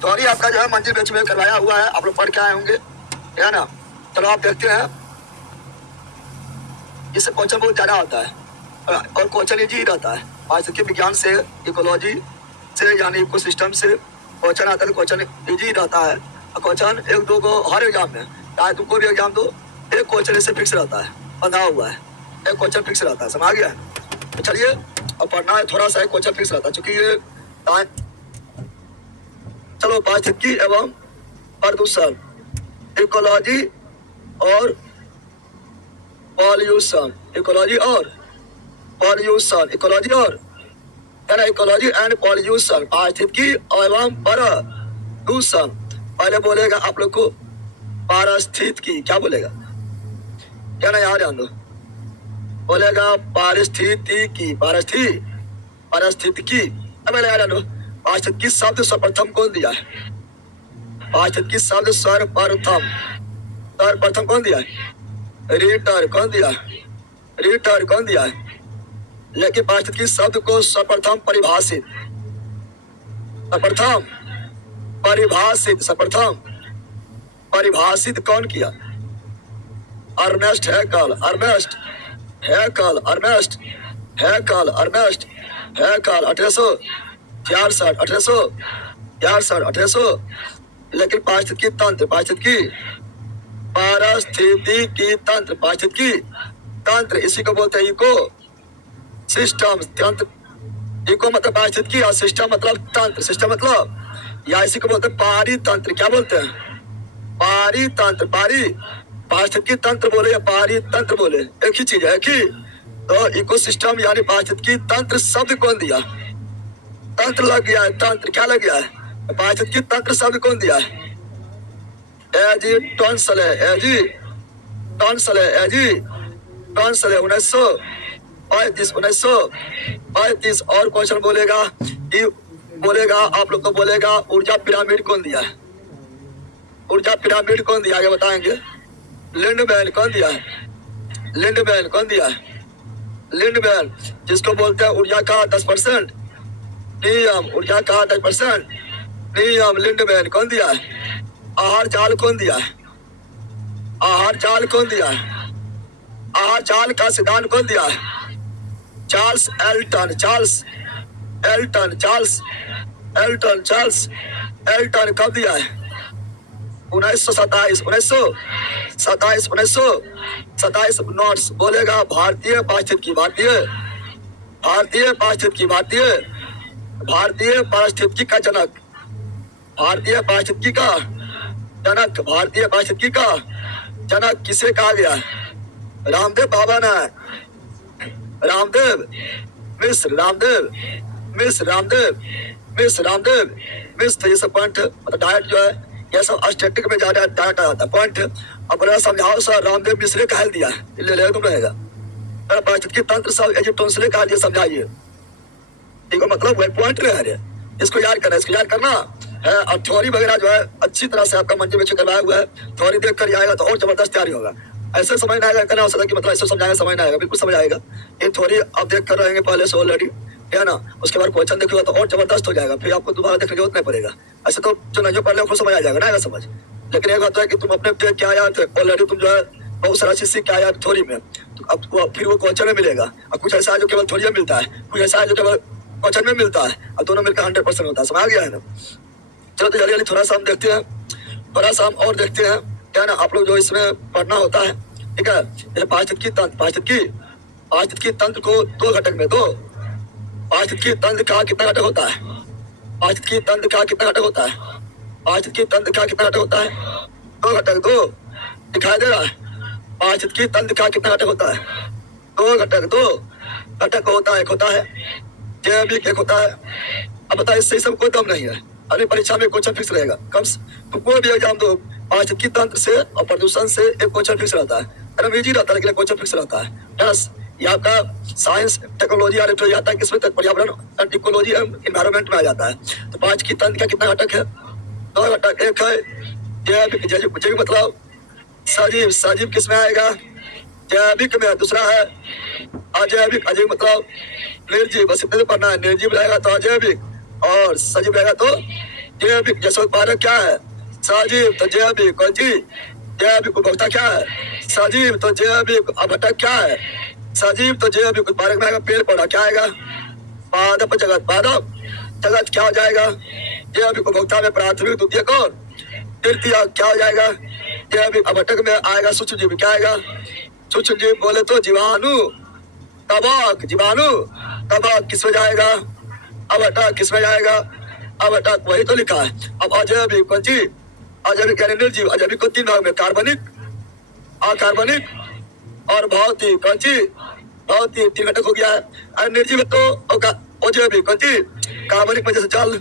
Theory आपका जो है मंजिल बेच में करवाया हुआ है, आप लोग पढ़ के आए होंगे, है ना। चलो आप देखते हैं, इससे क्वेश्चन बहुत ज्यादा होता है और क्वेश्चन इजी रहता है। पारिस्थितिकी विज्ञान से, इकोलॉजी से यानी इको सिस्टम से क्वेश्चन आता है, क्वेश्चन इजी रहता है। और क्वेश्चन एक दो को हर एग्जाम में, चाहे तुम कोई भी एग्जाम दो, एक क्वेश्चन इससे फिक्स रहता है, बंधा हुआ है, एक क्वेश्चन फिक्स रहता है, समझ गया। तो चलिए अब पढ़ना है थोड़ा सा, एक क्वेश्चन फिक्स रहता है चूंकि ये चलो पारिस्थितिकी एवं प्रदूषण, इकोलॉजी और पॉल्यूशन, इकोलॉजी और पॉल्यूशन, इकोलॉजी और है ना, इकोलॉजी एंड पॉल्यूशन, पारिस्थितिकी एवं प्रदूषण। पहले बोलेगा आप लोग को पारिस्थितिकी, क्या बोलेगा, क्या ना याद दो, बोलेगा पारिस्थितिकी, पारिस्थितिकी। अब पहले याद दो, पारिस्थितिकी शब्द सर्वप्रथम कौन दिया है, पारिस्थितिकी शब्द सर्वप्रथम कौन दिया है, रीटर कौन दिया है, रीटर कौन दिया है। लेकिन पारिस्थितिकी शब्द को सर्वप्रथम परिभाषित, सर्वप्रथम परिभाषित, सर्वप्रथम परिभाषित कौन किया, अर्नेस्ट हैकल, अर्नेस्ट हैकल, अर्नेस्ट हैकल, अर्नेस्ट हैकल 1866, 1866। लेकिन पारिस्थितिकी तंत्र, पारिस्थितिकी तंत्र, पारिस्थितिकी तंत्र, इसी को बोलते हैं इको सिस्टम, तंत्र। इको मतलब पारिस्थितिकी और सिस्टम मतलब तंत्र, सिस्टम मतलब, या इसी को बोलते हैं पारितंत्र, क्या बोलते हैं, पारितंत्र, पारिस्थितिकी तंत्र बोले या पारितंत्र बोले, एक ही चीज है, एक ही। तो इको सिस्टम यानी पारिस्थितिकी तंत्र शब्द कौन दिया, तंत्र लग गया है, तंत्र क्या लग गया है, पारिस्थितिकी तंत्र शब्द कौन दिया है, एजी टॉन्सल है, एजी टॉन्सल है, एजी टॉन्सल है 1935। और क्वेश्चन बोलेगा कि बोलेगा आप लोग को बोलेगा ऊर्जा पिरामिड कौन दिया है, ऊर्जा पिरामिड कौन दिया, आगे बताएंगे। लिंडमैन कौन दिया है, लिंडमैन कौन दिया है, लिंडमैन, जिसको बोलते हैं ऊर्जा का 10% नियम, ऊर्जा का 10% नियम, लिंडमैन कौन दिया है। आहार जाल कौन दिया है, आहार जाल कौन दिया है, आहार जाल का सिद्धांत कौन दिया है, Charles Elton, Charles Elton, Charles Elton, Charles Elton कब दिया है, 1927, 1927 नोट्स बोलेगा भारतीय पारिस्थितिकी, भारतीय पारिस्थितिकी, भारतीय पारिस्थितिकी का जनक, भारतीय पारिस्थितिकी का जनक, भारतीय पारिस्थितिकी का जनक किसे कहा गया है, रामदेव बाबा ने, रामदेव मिश्र, रामदेव मिश्र, रामदेव मिश्र, रामदेव मिश्र। ये सब पॉइंट मतलब डायट जो है ये सब स्टैटिक में ज्यादा डायट आता है पॉइंट। अब बोला समझाओ सर, रामदेव मिश्र कहा दिया है, ले लेगा तुम रहेगा, पारिस्थितिकी तंत्र सब एजी टॉन्सल कहा दिया, समझाइए, ठीक है, मतलब वही पॉइंट रह रहे, इसको याद करना, इसको याद करना है। और थ्योरी वगैरह जो है अच्छी तरह से आपका मंजिल में करवाया हुआ है, थ्योरी देख कर आएगा तो और जबरदस्त तैयारी होगा। ऐसे समझ नहीं आएगा, कहना हो सकता है कि मतलब ऐसे समझाएगा, समझ नहीं आएगा, बिल्कुल समझ आएगा। ये थ्योरी आप देख कर रहेंगे पहले से ऑलरेडी, है ना, उसके बाद क्वेश्चन देखिएगा तो और जबरदस्त हो जाएगा, फिर आपको दोबारा देखने की जरूरत नहीं पड़ेगा। ऐसे तो जो नहीं पढ़ ले समझ आ जाएगा ना, समझ। लेकिन एक होता है कि तुम अपने देख के आया थे ऑलरेडी, तुम जो है बहुत सारा चीज सीख के आया थ्योरी में, तो अब फिर वो क्वेश्चन में मिलेगा। और कुछ ऐसा है जो केवल थ्योरी में मिलता है, कुछ ऐसा है जो केवल क्वेश्चन में मिलता है, और दोनों मिलकर 100% होता है, समझ गया है ना। चलो तो जल्दी थोड़ा सा हम देखते हैं, थोड़ा सा हम और देखते हैं, क्या ना, आप लोग जो इसमें पढ़ना होता है, ठीक है। जैसे पारिस्थितिकी तंत्र, पारिस्थितिकी तंत्र को दो घटक में, दो पारिस्थितिकी तंत्र का कितना घटक होता है, पारिस्थितिकी तंत्र का कितना घटक होता है, पारिस्थितिकी तंत्र का कितना घटक होता है, दो घटक, दो दिखाई दे रहा है, पारिस्थितिकी तंत्र का कितना घटक होता है, दो घटक, दो घटक होता है, एक होता है जैविक, एक होता है। अब बताइए इससे सब कोई दम नहीं है, अगली परीक्षा में क्वेश्चन फिक्स रहेगा, कम तो कोई भी एग्जाम दो पारिस्थितिकी तंत्र से और प्रदूषण से एक क्वेश्चन फिक्स रहता है, एकदम इजी रहता है, लेकिन क्वेश्चन फिक्स रहता है। यस, ये आपका साइंस टेक्नोलॉजी और आता है किसमें तक, पर्यावरण एंड इकोलॉजी एंड एनवायरनमेंट में आ जाता है। तो पारिस्थितिकी तंत्र का कितना घटक है, दो घटक, एक है जैविक, जैविक मतलब सजीव, सजीव किसमें आएगा, जैविक में, दूसरा है अजैविक, अजैविक मतलब निर्जीव, बस इतने पढ़ना है, निर्जीव रहेगा तो अजैविक और सजीव रहेगा तो जैविक जैसे उत्पादक क्या है? सजीव। तो जैविक कौन चीज? जैविक उपभोक्ता क्या है? सजीव। तो जैविक अपघटक क्या है? सजीव। तो जैविक उत्पादक में आएगा पेड़ पौधा, क्या आएगा? पादप जगत। पादप जगत क्या हो जाएगा? जैविक उपभोक्ता में प्राथमिक द्वितीयक और तृतीय क्या हो जाएगा? जैविक अपघटक में आएगा सूक्ष्म जीव, क्या आएगा? सूक्ष्म जीव बोले तो जीवाणु, कवक। जीवाणु कवक किस में जाएगा? अपघटक किस में जाएगा? अपघटक वही तो लिखा है। अब अजैविक कौन चीज? अजैविक यानी निर्जीव। अजैविक को तीन भाग में, कार्बनिक, अकार्बनिक और भौतिक। कौन चीज? भौतिक। तीन घटक हो गया है। और निर्जीव तो अजैविक कौन चीज? कार्बनिक में जैसे जल,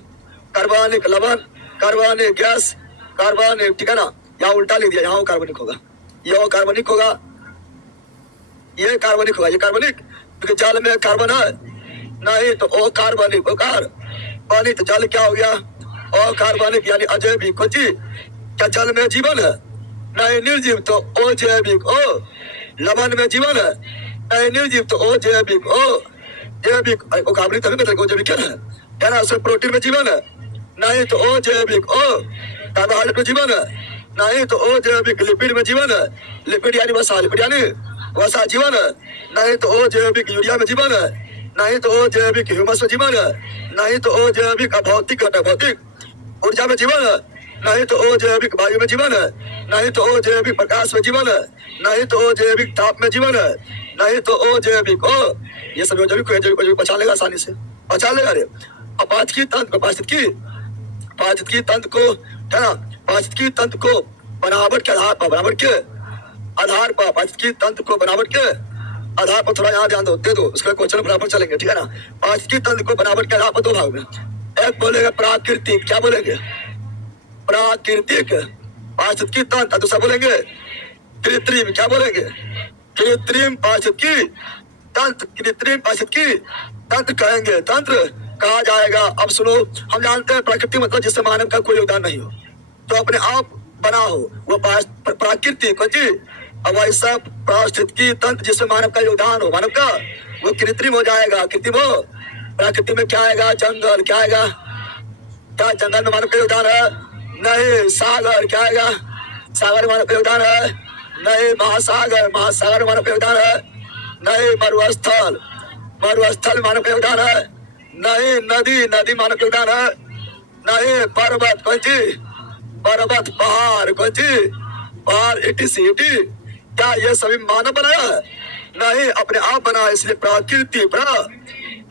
कार्बनिक लवण, कार्बनिक गैस, कार्बनिक, ठीक है ना? यहाँ उल्टा लिख दिया, यहाँ कार्बनिक होगा, ये कार्बनिक होगा, ये कार्बनिक होगा, ये कार्बनिक, क्योंकि जल में कार्बन है नहीं, तो ओ कार्बनिक। ओ कार्बनिक तो जल क्या हो गया? ओ कार्बनिक यानी अजैविक। कौन चीज? क्या जल में जीवन है? नहीं, निर्जीव। तो ओ जैविक। ओ लवण में जीवन है? नहीं, निर्जीव। तो ओ जैविक। ओ जैविक। ओ कार्बनिक तभी मतलब जैविक क्या है ना? उसमें प्रोटीन में जीवन है? नहीं, तो ओ जैविक। ओ कार्बोहाइड्रेट में जीवन है? नहीं, तो ओ जैविक। लिपिड में जीवन है? लिपिड यानी वसा, लिपिड यानी वसा जीवन है? नहीं, तो ओ जैविक। यूरिया में जीवन है? नहीं, तो ओ जैविक। ह्यूमस में जीवन है? नहीं, तो ओ जैविक। अभौतिक घटक, भौतिक ऊर्जा में जीवन है? नहीं, तो ओ जैविक। वायु में जीवन है? नहीं, तो ओ जैविक। प्रकाश में जीवन है? नहीं, तो ओ जैविक। ताप में जीवन है? नहीं, तो ओ जैविक। ओ ये सब जैविक जैविक पचा लेगा, आसानी से पचा लेगा। अरे पारिस्थितिकी तंत्र, पारिस्थितिकी तंत्र को, है ना? पारिस्थितिकी तंत्र को बनावट के आधार पर, बनावट के आधार पर, पारिस्थितिकी तंत्र को बनावट के आधार पर, थोड़ा यहाँ ध्यान दे दो, उसका क्वेश्चन बराबर चलेंगे, ठीक है ना? पारिस्थितिकी तंत्र को बनावट के आधार पर दो भाग में, एक बोलेंगे प्राकृतिक, क्या बोलेंगे? प्राकृतिक पारिस्थितिकी तंत्र। दूसरा बोलेंगे कृत्रिम, क्या बोलेंगे? कृत्रिम पारिस्थितिकी तंत्र। कृत्रिम पारिस्थितिकी तंत्र कहेंगे, तंत्र कहा जाएगा। अब सुनो, हम जानते हैं प्रकृति मतलब जिससे मानव का कोई योगदान नहीं हो, तो अपने आप बना हो, वो प्राकृतिक जी। अब ऐसा पारिस्थितिकी तंत्र जिसमें मानव का योगदान हो, मानव का, वो कृत्रिम हो जाएगा। कृत्रिम हो, प्रकृति में क्या आएगा? जंगल, क्या आएगा? क्या जंगल में मानव का योगदान है? नहीं। सागर, क्या आएगा? सागर में मानव का योगदान है? नहीं। महासागर, महासागर में मानव का योगदान है? नहीं। मरुस्थल, मरुस्थल में मानव का योगदान है? नहीं। नदी, नदी मानव का योगदान है? नहीं। पर्वत, कौन सी? पर्वत, पहाड़, कौन सी? पहाड़, इटी, क्या ये सभी मानव बनाया है? नहीं, अपने आप बना है, इसलिए प्रकृति बना।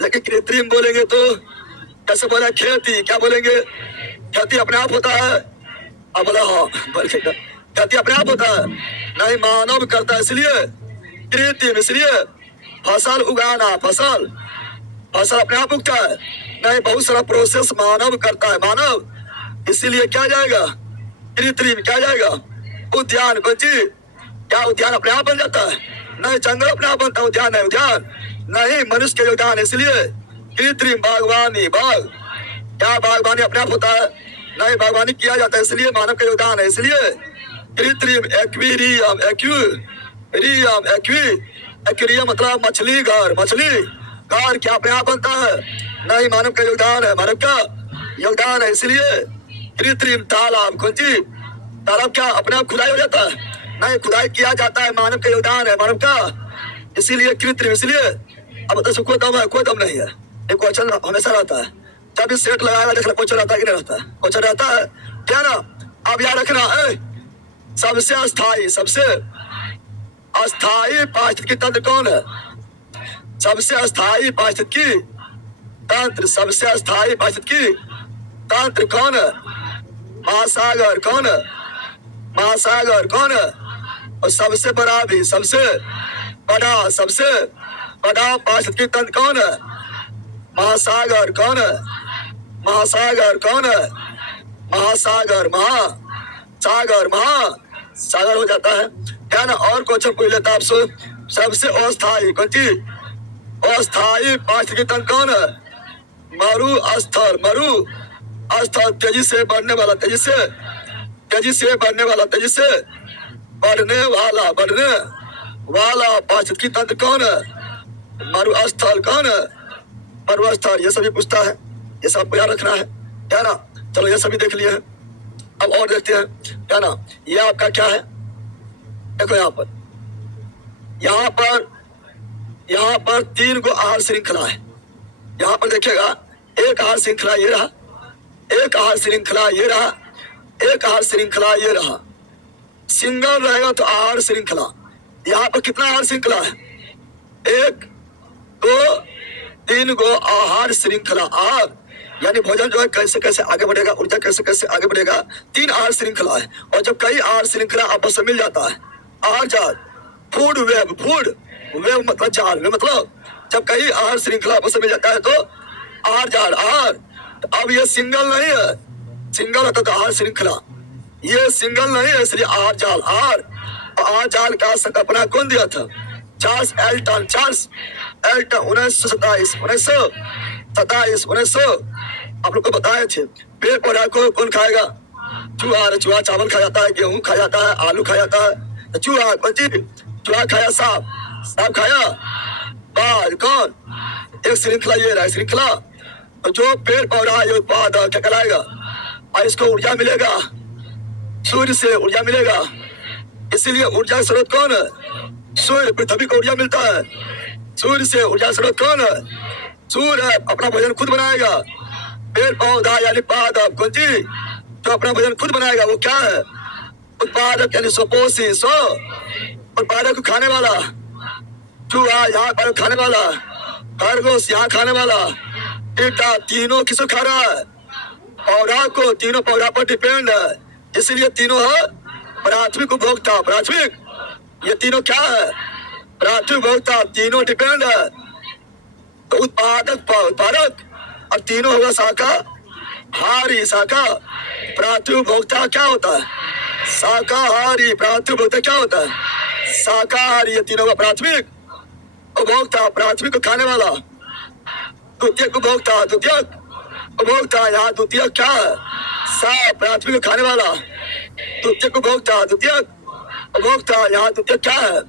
लेकिन कृत्रिम बोलेंगे तो कैसे बोला? खेती, क्या बोलेंगे? खेती अपने आप होता है? अब बोला हाँ, खेती अपने आप होता है? नहीं, मानव करता है, इसलिए कृत्रिम। इसलिए फसल उगाना, फसल अपने आप उगता है? नहीं, बहुत सारा प्रोसेस मानव करता है, मानव, इसीलिए क्या जाएगा? कृत्रिम। क्या जाएगा? उद्यान, कौन चीज? क्या उद्यान अपने आप बन जाता है? नहीं। जंगल अपने आप बनता है? उद्यान है, उद्यान नहीं, मनुष्य के योगदान, इसलिए कृत्रिम। बागवानी, बाग, क्या बागवानी अपने आप होता है? नहीं, बागवानी किया जाता है, इसलिए मानव का योगदान है, इसलिए कृत्रिम। एक्वेरियम, एक्वेरियम मतलब मछली घर, मछली घर क्या अपने आप बनता है? नहीं, मानव का योगदान है, मानव का योगदान है, इसलिए कृत्रिम। तालाब, कौन सी? तालाब क्या अपने आप खुदाई हो जाता है? नहीं, खुदाई किया जाता है, मानव का योगदान है, मानव का, इसीलिए कृत्रिम। इसलिए अब तो कोई दम है? कोई दम नहीं है। एक क्वेश्चन हमेशा रहता है, जब भी सेट लगाएगा देखना क्वेश्चन रहता है कि नहीं रहता है? क्वेश्चन रहता है, क्या ना? अब याद रखना है, सबसे अस्थाई, सबसे अस्थाई पारिस्थितिकी तंत्र कौन है? सबसे अस्थाई पारिस्थितिकी तंत्र, सबसे अस्थाई पारिस्थितिकी तंत्र कौन है? महासागर। कौन है? महासागर कौन है? और सबसे बड़ा भी, सबसे बड़ा पारिस्थितिकी तंत्र कौन है? महासागर। कौन है? महासागर कौन है? महासागर, महासागर हो जाता है, क्या ना? और क्वेश्चन पूछ लेता आपसे, सबसे अस्थाई, कौन सी? अस्थाई पारिस्थितिकी तंत्र कौन है? मरुस्थल, मरुस्थल तेजी से बढ़ने वाला, तेजी से बढ़ने वाला पारिस्थितिकी तंत्र कौन है? मरुस्थल। कौन है? मरुस्थल। ये सभी पूछता है, ये सब याद रखना है, क्या ना? चलो ये सभी देख लिए हैं, अब और देखते हैं क्या ना। ये आपका क्या है, देखो यहाँ पर 3 गो आहार श्रृंखला है। यहाँ पर देखिएगा, एक आहार श्रृंखला ये रहा, एक आहार श्रृंखला ये रहा, एक आहार श्रृंखला ये रहा। सिंगल रहेगा तो आहार श्रृंखला, यहाँ पर कितना आहार श्रृंखला है, 1 2 3 गो आहार श्रृंखला। आहार यानी भोजन जो है कैसे कैसे आगे बढ़ेगा, ऊर्जा कैसे कैसे आगे बढ़ेगा, 3 आहार श्रृंखला है। और जब कई आहार श्रृंखला आपस में मिल जाता है, आहार जाल, फूड वेब, फूड वेब मतलब जाल में, मतलब जब कई आहार श्रृंखला आपस में मिल जाता है तो आहार जाल, आहार। तो अब ये सिंगल नहीं है, सिंगल होता तो आहार श्रृंखला, ये सिंगल नहीं है, इसलिए आहार जाल, आहार। आहार जाल का संकल्पना कौन दिया था, चार्ल्स एल्टन 1927 आप लोग को बताए थे। पेड़ पौधा को कौन खाएगा, चूहा चावल खा जाता है, गेहूं खा जाता है, आलू खा जाता है, तो चूहा खाया, सांप खाया, बाज कौन, एक श्रृंखला ये रहा श्रृंखला। तो जो पेड़ पौधा ये उत्पाद क्या कहलाएगा, और इसको ऊर्जा मिलेगा, सूर्य से ऊर्जा मिलेगा, इसीलिए ऊर्जा स्रोत कौन है, सूर्य। पृथ्वी को ऊर्जा मिलता है सूर्य से, ऊर्जा स्रोत कौन है, सूर्य। अपना भोजन खुद बनाएगा, पेड़ पौधा यानी पादप कौन जी, तो अपना भोजन खुद बनाएगा, वो क्या है, उत्पादक यानी स्वपोषी, उत्पादक को खाने वाला, चूहा यहाँ पर खाने वाला, खरगोश यहाँ खाने वाला, टीटा, तीनों किसको खा रहा है, पौधा को, तीनों पौधा पर डिपेंड है, इसलिए तीनों है प्राथमिक उपभोक्ता। प्राथमिक ये तीनों क्या है, प्राथमिक उपभोक्ता, तीनों डिपेंड है। तो उत्पादक उत्पादक, अब तीनों होगा शाकाहारी, प्राथमिक उपभोक्ता क्या होता है, शाकाहारी, प्राथमिक उपभोक्ता क्या होता है, शाकाहारी। ये तीनों का प्राथमिक उपभोक्ता, प्राथमिक को खाने वाला, द्वितीयक उपभोक्ता, द्वितीयक उपभोक्ता, यहाँ द्वितीयक क्या है, प्राथमिक को खाने वाला, द्वितीयक उपभोक्ता, द्वितीयक उपभोक्ता, यहाँ द्वितीयक क्या है,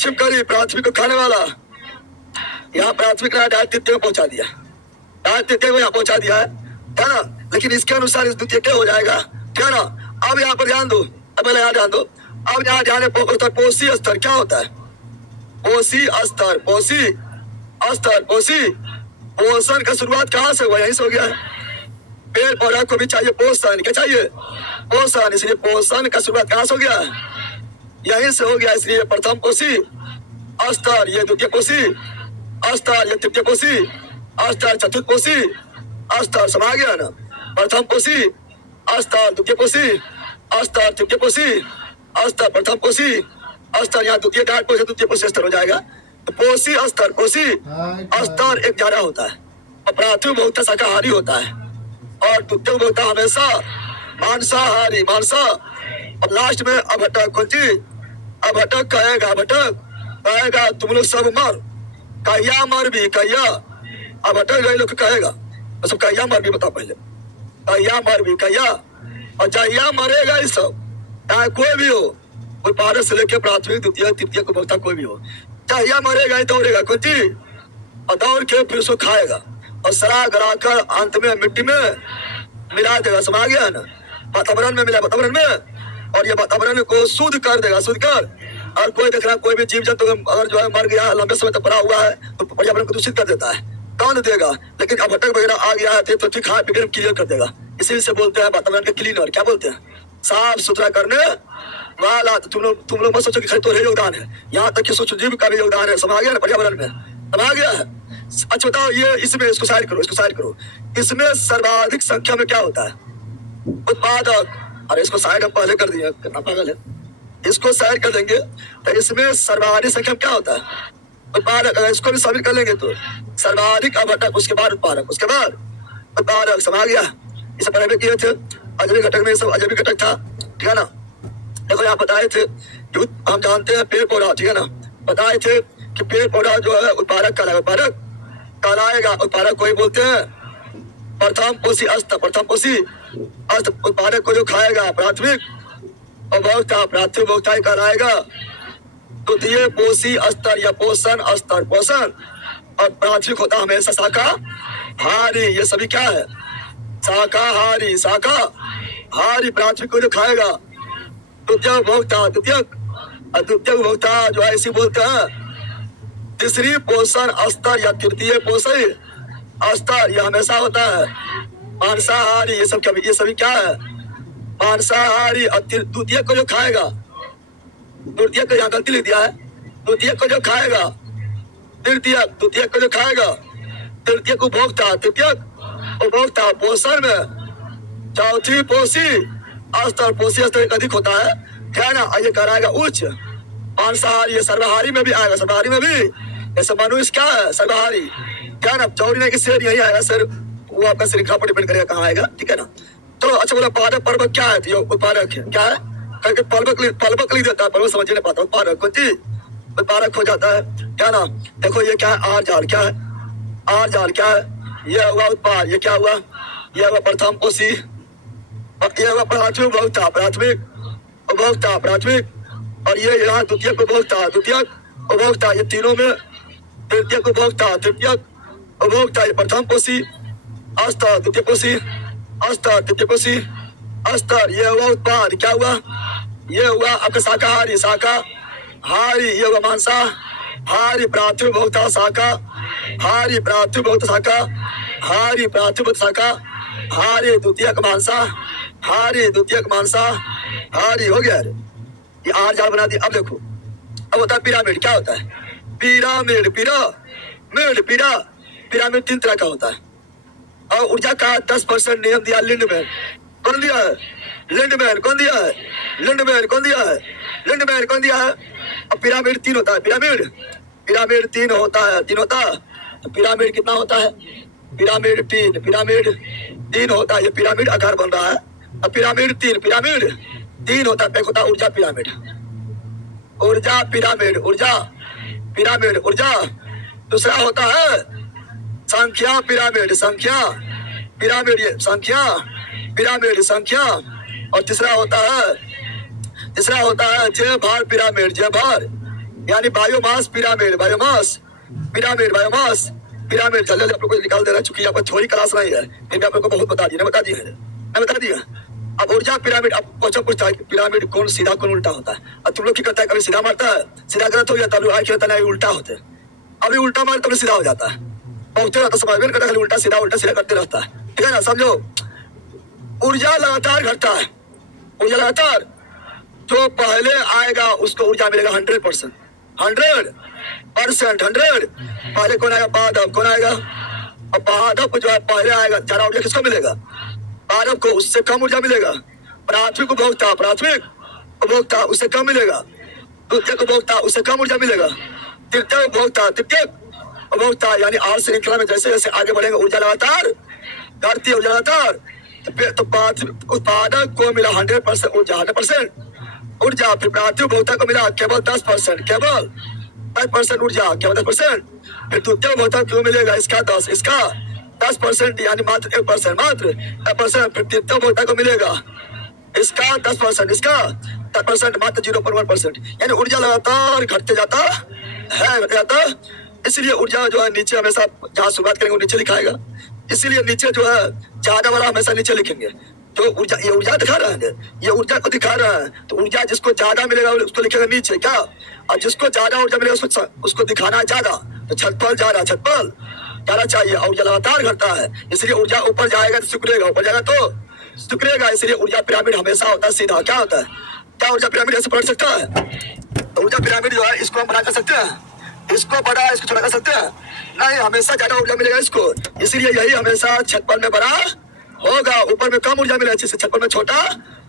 छिपकली, प्राथमिक को खाने वाला, यहाँ प्राथमिक डायरेक्ट तृतीय पहुंचा दिया, डायरेक्ट तृतीय को यहाँ पहुंचा दिया है ना। लेकिन इसके अनुसार इस द्वितीय क्या हो जाएगा, क्या ना। अब यहाँ पर ध्यान दो, अब यहाँ ध्यान दो, अब यहाँ ध्यान पोषी स्तर क्या होता है, पोषी स्तर, पोषण का शुरुआत कहाँ से हुआ, यहीं से हो गया है। पेड़ पौधा को भी चाहिए पोषण, क्या चाहिए, पोषण, इसलिए पोषण का शुरुआत कहाँ से हो गया, यहीं से हो गया। इसलिए प्रथम पोषी स्तर, ये द्वितीय पोषी स्तर, ये तृतीय पोषी स्तर, चतुर्थ पोषी स्तर, समझ गया ना। प्रथम पोषी स्तर, द्वितीय पोषी स्तर, तृतीय पोषी स्तर, प्रथम पोषी स्तर, यहाँ द्वितीय द्वितीय पोषी स्तर हो जाएगा। तो पोषी स्तर एक ज्यादा होता है, और प्राथमिक उपभोक्ता शाकाहारी होता है, और द्वितीय उपभोक्ता हमेशा मांसाहारी, और लास्ट में अभटक कौन ची, अभटक कहेगा तुम लोग सब मर, कहिया मर भी, कहिया अभटक गए लोग कहेगा, सब कहिया मर भी, बता पहले, कहिया मर भी, कहिया, और जहिया मरेगा ये सब, चाहे कोई भी हो, उत्पादक से लेकर प्राथमिक द्वितीय तृतीय उपभोक्ता कोई भी हो, जहिया मरेगा दौड़ेगा कौन ची, और दौड़ के फिर उसको खाएगा, और सरा गरा कर अंत में मिट्टी में मिला देगा, समझ गया ना। वातावरण में मिला, वातावरण में, और ये वातावरण को शुद्ध कर देगा, शुद्ध कर। और कोई देखना, कोई भी जीव जंतु अगर जो है मर गया, लंबे समय तक पड़ा हुआ है, तो पर्यावरण को दूषित कर देता है, कौन देगा। लेकिन अब भटक वगैरह आ गया है तो ठीक है, फिर क्लियर कर देगा, इसी से बोलते हैं वातावरण के क्लीनर, क्या बोलते हैं, साफ सुथरा करने वाला। तो तुम लोग मत सोचो कि तो योगदान है, यहाँ तक कि सूक्ष्म जीव का भी योगदान है, समझ गया ना, पर्यावरण में समझ गया है। अच्छा बताओ, ये इसमें इसको साइड करो, इसमें सर्वाधिक संख्या में क्या होता है, उत्पादक। अरे इसको साइड हम पहले कर दिया, कितना पागल है, इसको साइड कर देंगे तो इसमें सर्वाधिक संख्या में क्या होता है, उत्पादक। अगर इसको भी शामिल कर लेंगे तो सर्वाधिक अभटक, उसके बाद उत्पादक, उसके बाद उत्पादक, समझ गया। इसे पहले किए थे अजबी घटक में, सब अजबी घटक था, ठीक है ना। देखो यहाँ बताए थे, हम जानते हैं पेड़ पौधा, ठीक है ना, बताए थे कि पेड़ पौधा जो है उत्पादक कहलाएगा, उत्पादक कहलाएगा। उत्पादक कोई बोलते हैं प्रथम पोषी स्तर, प्रथम पोषी स्तर, उत्पादक को जो खाएगा प्राथमिक उपभोक्ता, प्राथमिक उपभोक्ता ही कहलाएगा। द्वितीय पोषी स्तर या पोषण स्तर, पोषण, और प्राथमिक होता हमेशा शाकाहारी। ये सभी क्या है, शाकाहारी, शाकाहारी प्राथमिक को जो खाएगा, द्वितीय उपभोक्ता, द्वितीय उपभोक्ता जो है इसी बोलते हैं। तीसरी पोषण स्तर या तृतीय पोषण स्तर यह हमेशा होता है मांसाहारी। ये सभी क्या है? मांसाहारी। और द्वितीय को जो खाएगा, द्वितीय को यहाँ गलती लिख दिया है, द्वितीय को जो खाएगा, द्वितीय को जो खाएगा, तृतीय उपभोक्ता, तृतीय उपभोक्ता। पोषण में चौथी पोषी स्तर अधिक होता है, क्या ना? ये कराएगा उच्च मांसाहारी। ये सर्वाहारी में भी आएगा, सर्वाहारी में भी। ऐसा मनुष्य क्या है? सर्वाहारी। क्या ना? चौरी नहीं कि शेर यही आएगा, सर वो आपका श्रृंखला पर डिपेंड करेगा कहाँ आएगा, ठीक है ना? तो अच्छा बोला पादप पर्वक क्या है? तो उत्पादक है, क्या है? करके पल्वक लिख देता है, पल्वक समझ नहीं पाता, उत्पादक कौन चीज उत्पादक हो जाता है, क्या ना? देखो ये क्या है? आर जाल क्या है? आर जाल क्या है? यह हुआ उत्पाद, ये क्या हुआ? यह हुआ प्रथम पोषी, यह हुआ प्राथमिक उपभोक्ता, प्राथमिक। और ये यहाँ द्वितीय उपभोक्ता, ये तीनों में तृतीय उपभोक्ता, ये प्रथम पोषी स्तर, द्वितीय पोषी स्तर, तृतीय पोषी स्तर। ये हुआ उत्पाद, क्या हुआ? ये हुआ आपका शाकाहारी, ये हुआ मांसाहारी। प्राथमिक उपभोक्ता शाकाहारी, प्राथमिक उपभोक्ता शाकाहारी, प्राथमिक शाकाहारी, द्वितीयक मांसाहारी। हो गया ये आर जाल बना दी। अब देखो, अब होता है पिरामिड। क्या होता है? पिरामिड तीन तरह का होता है। और ऊर्जा का 10% नियम दिया लिंडमैन। कौन दिया है? लिंडमैन। कौन दिया है? लिंडमैन। कौन दिया है? अब पिरामिड 3 होता है। पिरामिड 3 होता है। तो पिरामिड कितना होता है? पिरामिड 3 होता है। ये पिरामिड आकार बन रहा है। अब पिरामिड 3 होता है। एक होता है ऊर्जा पिरामिड, ऊर्जा। दूसरा होता है संख्या पिरामिड, संख्या। और तीसरा होता है जय भार पिरामिड, यानी बायोमास पिरामिड। जल्दी आप लोग को निकाल दे रहा है, चूंकि यहाँ पर थ्योरी क्लास नहीं है, फिर भी आप लोग को बहुत बता दिया। अब ऊर्जा पिरामिड, अब क्वेश्चन पूछता है पिरामिड कौन सीधा कौन उल्टा होता है। अब तुम लोग क्या करता है? कभी सीधा मारता है, सीधा गलत हो जाता है, नहीं उल्टा होते। अभी उल्टा मार तभी सीधा हो जाता है, पहुंचते रहता, समझ में करता है, उल्टा सीधा करते रहता है, ठीक है ना? समझो, ऊर्जा लगातार घटता है। ऊर्जा लगातार, जो पहले आएगा उसको ऊर्जा मिलेगा 100%। पहले कौन आएगा? पादप। कौन आएगा? अब पादप जो है पहले आएगा, ज्यादा ऊर्जा किसको मिलेगा? पादप को। उससे कम ऊर्जा मिलेगा प्राथमिक उपभोक्ता, उससे कम मिलेगा। द्वितीय उपभोक्ता, उससे कम ऊर्जा मिलेगा। तृतीय उपभोक्ता, यानी आर श्रृंखला में जैसे जैसे आगे बढ़ेंगे ऊर्जा लगातार घटती है, तो उत्पादक को मिला 100% ऊर्जा, 100% ऊर्जा। फिर प्राथमिक उपभोक्ता को मिला केवल 10%, केवल 10% ऊर्जा, केवल 10%। फिर द्वितीय उपभोक्ता को मिलेगा इसका 10%, यानी मात्र 1%, फिर तृतीय उपभोक्ता को मिलेगा इसका 10%, मात्र 0.1%। यानी ऊर्जा लगातार घटते जाता है। इसलिए ऊर्जा जो है नीचे हमेशा, जहाँ शुरुआत करेंगे वो नीचे लिखाएगा, इसीलिए नीचे जो है ज्यादा वाला हमेशा नीचे लिखेंगे। तो ऊर्जा, ये ऊर्जा दिखा रहा है, ये ऊर्जा को दिखा रहा है। तो ऊर्जा जिसको ज्यादा मिलेगा उसको लिखेगा नीचे, क्या? और जिसको ज्यादा ऊर्जा मिलेगा उसको दिखाना है ज्यादा, तो छत पर ज्यादा चाहिए। और ऊर्जा लगातार घटता है, इसलिए ऊर्जा ऊपर जाएगा तो सिकुड़ेगा, ऊपर जाएगा तो सिकुड़ेगा। इसलिए ऊर्जा पिरामिड हमेशा होता है सीधा। क्या होता है? क्या ऊर्जा पिरामिड ऐसे पलट सकता है? तो ऊर्जा पिरामिड जो है इसको हम बड़ा कर सकते हैं, इसको बड़ा, इसको छोटा कर सकते हैं? नहीं, हमेशा ज्यादा ऊर्जा मिलेगा इसको। इसलिए यही हमेशा छतपल में बड़ा होगा, ऊपर में कम ऊर्जा मिलेगा, छतपल में छोटा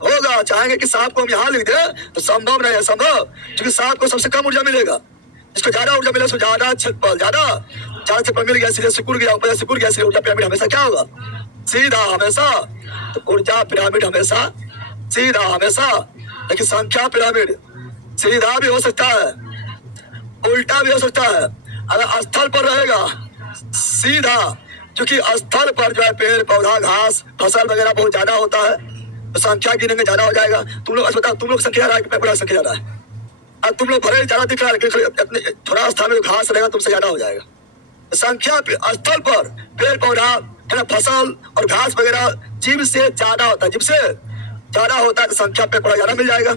होगा। चाहेंगे कि सांप को हम यहाँ लिख दे तो संभव नहीं है, क्योंकि सांप को सबसे कम ऊर्जा मिलेगा। इसको ज्यादा ऊर्जा मिलेगा, उसको ज्यादा छतपल मिल गया, इसलिए सिकुड़ गया, ऊपर सिकुड़ गया। इसलिए ऊर्जा पिरामिड हमेशा क्या होगा? सीधा, हमेशा। तो ऊर्जा पिरामिड हमेशा सीधा। लेकिन संख्या पिरामिड सीधा भी हो सकता है, उल्टा भी हो सकता है। अगर स्थल पर रहेगा सीधा, क्योंकि स्थल पर जो है पेड़ पौधा घास फसल वगैरह बहुत ज्यादा होता है, तो संख्या गिनेंगे ज्यादा हो जाएगा। तुम लोग बताओ, तुम लोग संख्या रहा है कि संख्या रहा है? अब तुम लोग भले ज्यादा दिख रहा है, लेकिन थोड़ा स्थान में घास रहेगा तुमसे ज्यादा हो जाएगा। संख्या पे स्थल पर पेड़ पौधा है ना, फसल और घास वगैरह जीव से ज्यादा होता है, जीव से ज्यादा होता है तो संख्या पे पौधा ज्यादा मिल जाएगा,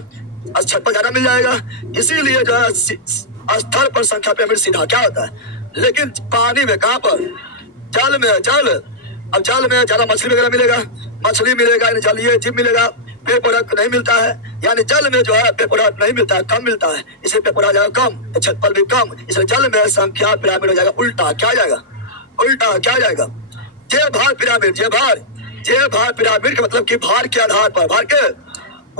छत पर ज्यादा मिल जाएगा। इसीलिए जो है स्थल पर संख्या पिरामिड सीधा क्या होता है। लेकिन पानी में कहाँ पर, जल में, जल, अब जल में ज्यादा मछली वगैरह मिलेगा, मछली मिलेगा, यानी जलीय जीव मिलेगा, पेड़ पौधा नहीं मिलता है, यानी जल में जो है पेड़ पौधा नहीं मिलता है, कम मिलता है, इसलिए पेड़ पौधा जाएगा कम, छत पर भी कम, इसलिए जल में संख्या पिरामिड हो जाएगा उल्टा। क्या जाएगा? उल्टा क्या जाएगा? जे भार पिरामिड, जे भार, जे भार पिरामिड का मतलब कि भार के आधार पर, भार के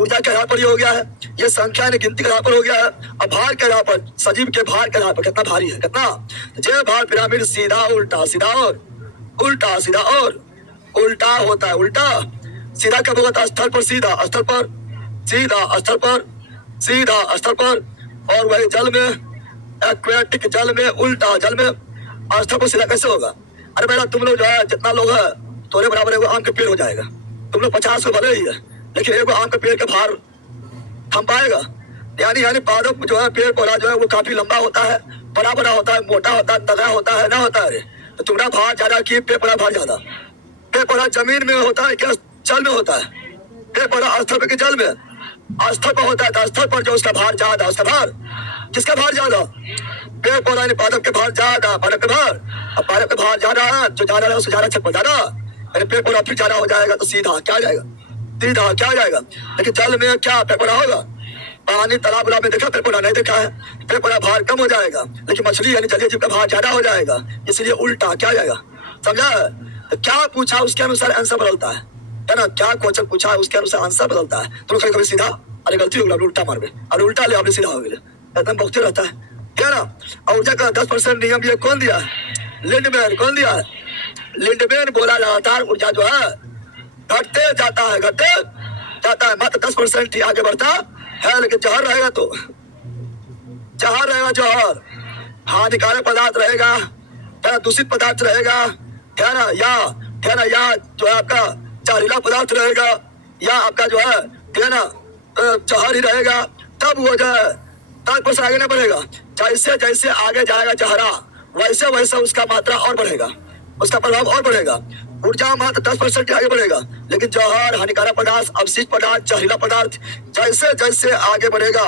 ऊर्जा के आधार पर ये हो गया है, ये संख्या ने गिनती के आधार पर हो गया है। अब भार के आधार पर, सजीव के भार के आधार पर कितना भारी है, कितना, जे भार पिरामिड सीधा उल्टा, सीधा और उल्टा, सीधा और उल्टा होता है। उल्टा सीधा कब होगा? स्थल पर सीधा, स्थल पर सीधा, स्थल पर सीधा, स्थल पर, और वही जल में, एक्वेटिक जल में उल्टा, जल में स्थल पर सीधा कैसे होगा? अरे बेटा तुम लोग जो है, जितना लोग है तोरे बराबर एगो आम के पेड़ हो जाएगा, तुम लोग 50 को भले ही है, लेकिन एगो आम के पेड़ के भार थम पाएगा? यानी पादप जो है, पेड़ पौधा जो है वो काफी लंबा होता है, बड़ा बड़ा होता है, मोटा होता है, तगड़ा होता है, ना होता है? तो तुम्हारा भार ज्यादा कि पेड़ पौधा भार ज्यादा? पेड़ पौधा जमीन में होता है क्या जल में होता है? पेड़ पौधा स्थल पे कि जल में? स्थल पर होता है, तो स्थल पर जो उसका भार ज्यादा, उसका भार, किसका भार ज्यादा? पेड़ पौधा ने पादप के भार ज्यादा, पादप के भार, अब पादप के भार ज्यादा है, जो ज्यादा है उससे ज्यादा छत पर ज्यादा, पेड़ पौधा फिर ज्यादा हो जाएगा तो सीधा क्या जाएगा? सीधा क्या जाएगा? लेकिन जल में क्या पेड़ पौधा होगा? पानी तालाब में देखा, पेड़ पौधा नहीं देखा है, पेड़ पौधा भार कम हो जाएगा, लेकिन मछली यानी जलीय जीव का भार ज्यादा हो जाएगा, इसलिए उल्टा क्या जाएगा? समझा? तो क्या पूछा उसके अनुसार आंसर बदलता है ना, क्या क्वेश्चन पूछा है उसके अनुसार आंसर बदलता है। तो कभी सीधा, अरे गलती हो गई उल्टा मार गए, अरे उल्टा ले आपने सीधा हो गए, एकदम बकते रहता है क्या ना। और ऊर्जा का 10% नियम ये कौन दिया है? लिंडमैन। कौन दिया है? लिंडमैन बोला लगातार ऊर्जा जो है घटते जाता है, घटते जाता है, मात्र 10% ही आगे बढ़ता है, लेकिन जहर रहेगा तो जहर रहेगा, जहर हानिकारक पदार्थ रहेगा, दूषित पदार्थ रहेगा, है ना, या जो है आपका जहरीला पदार्थ रहेगा, या आपका जो है ना जहर ही रहेगा, तब वो जो है तब आगे नहीं बढ़ेगा। जैसे जैसे आगे जाएगा जहरा, वैसे वैसे उसका मात्रा और बढ़ेगा, उसका प्रभाव और बढ़ेगा। ऊर्जा मात्र 10% आगे बढ़ेगा, लेकिन जहर, हानिकारक पदार्थ, अवशिष्ट पदार्थ, जहरीला पदार्थ जैसे जैसे आगे बढ़ेगा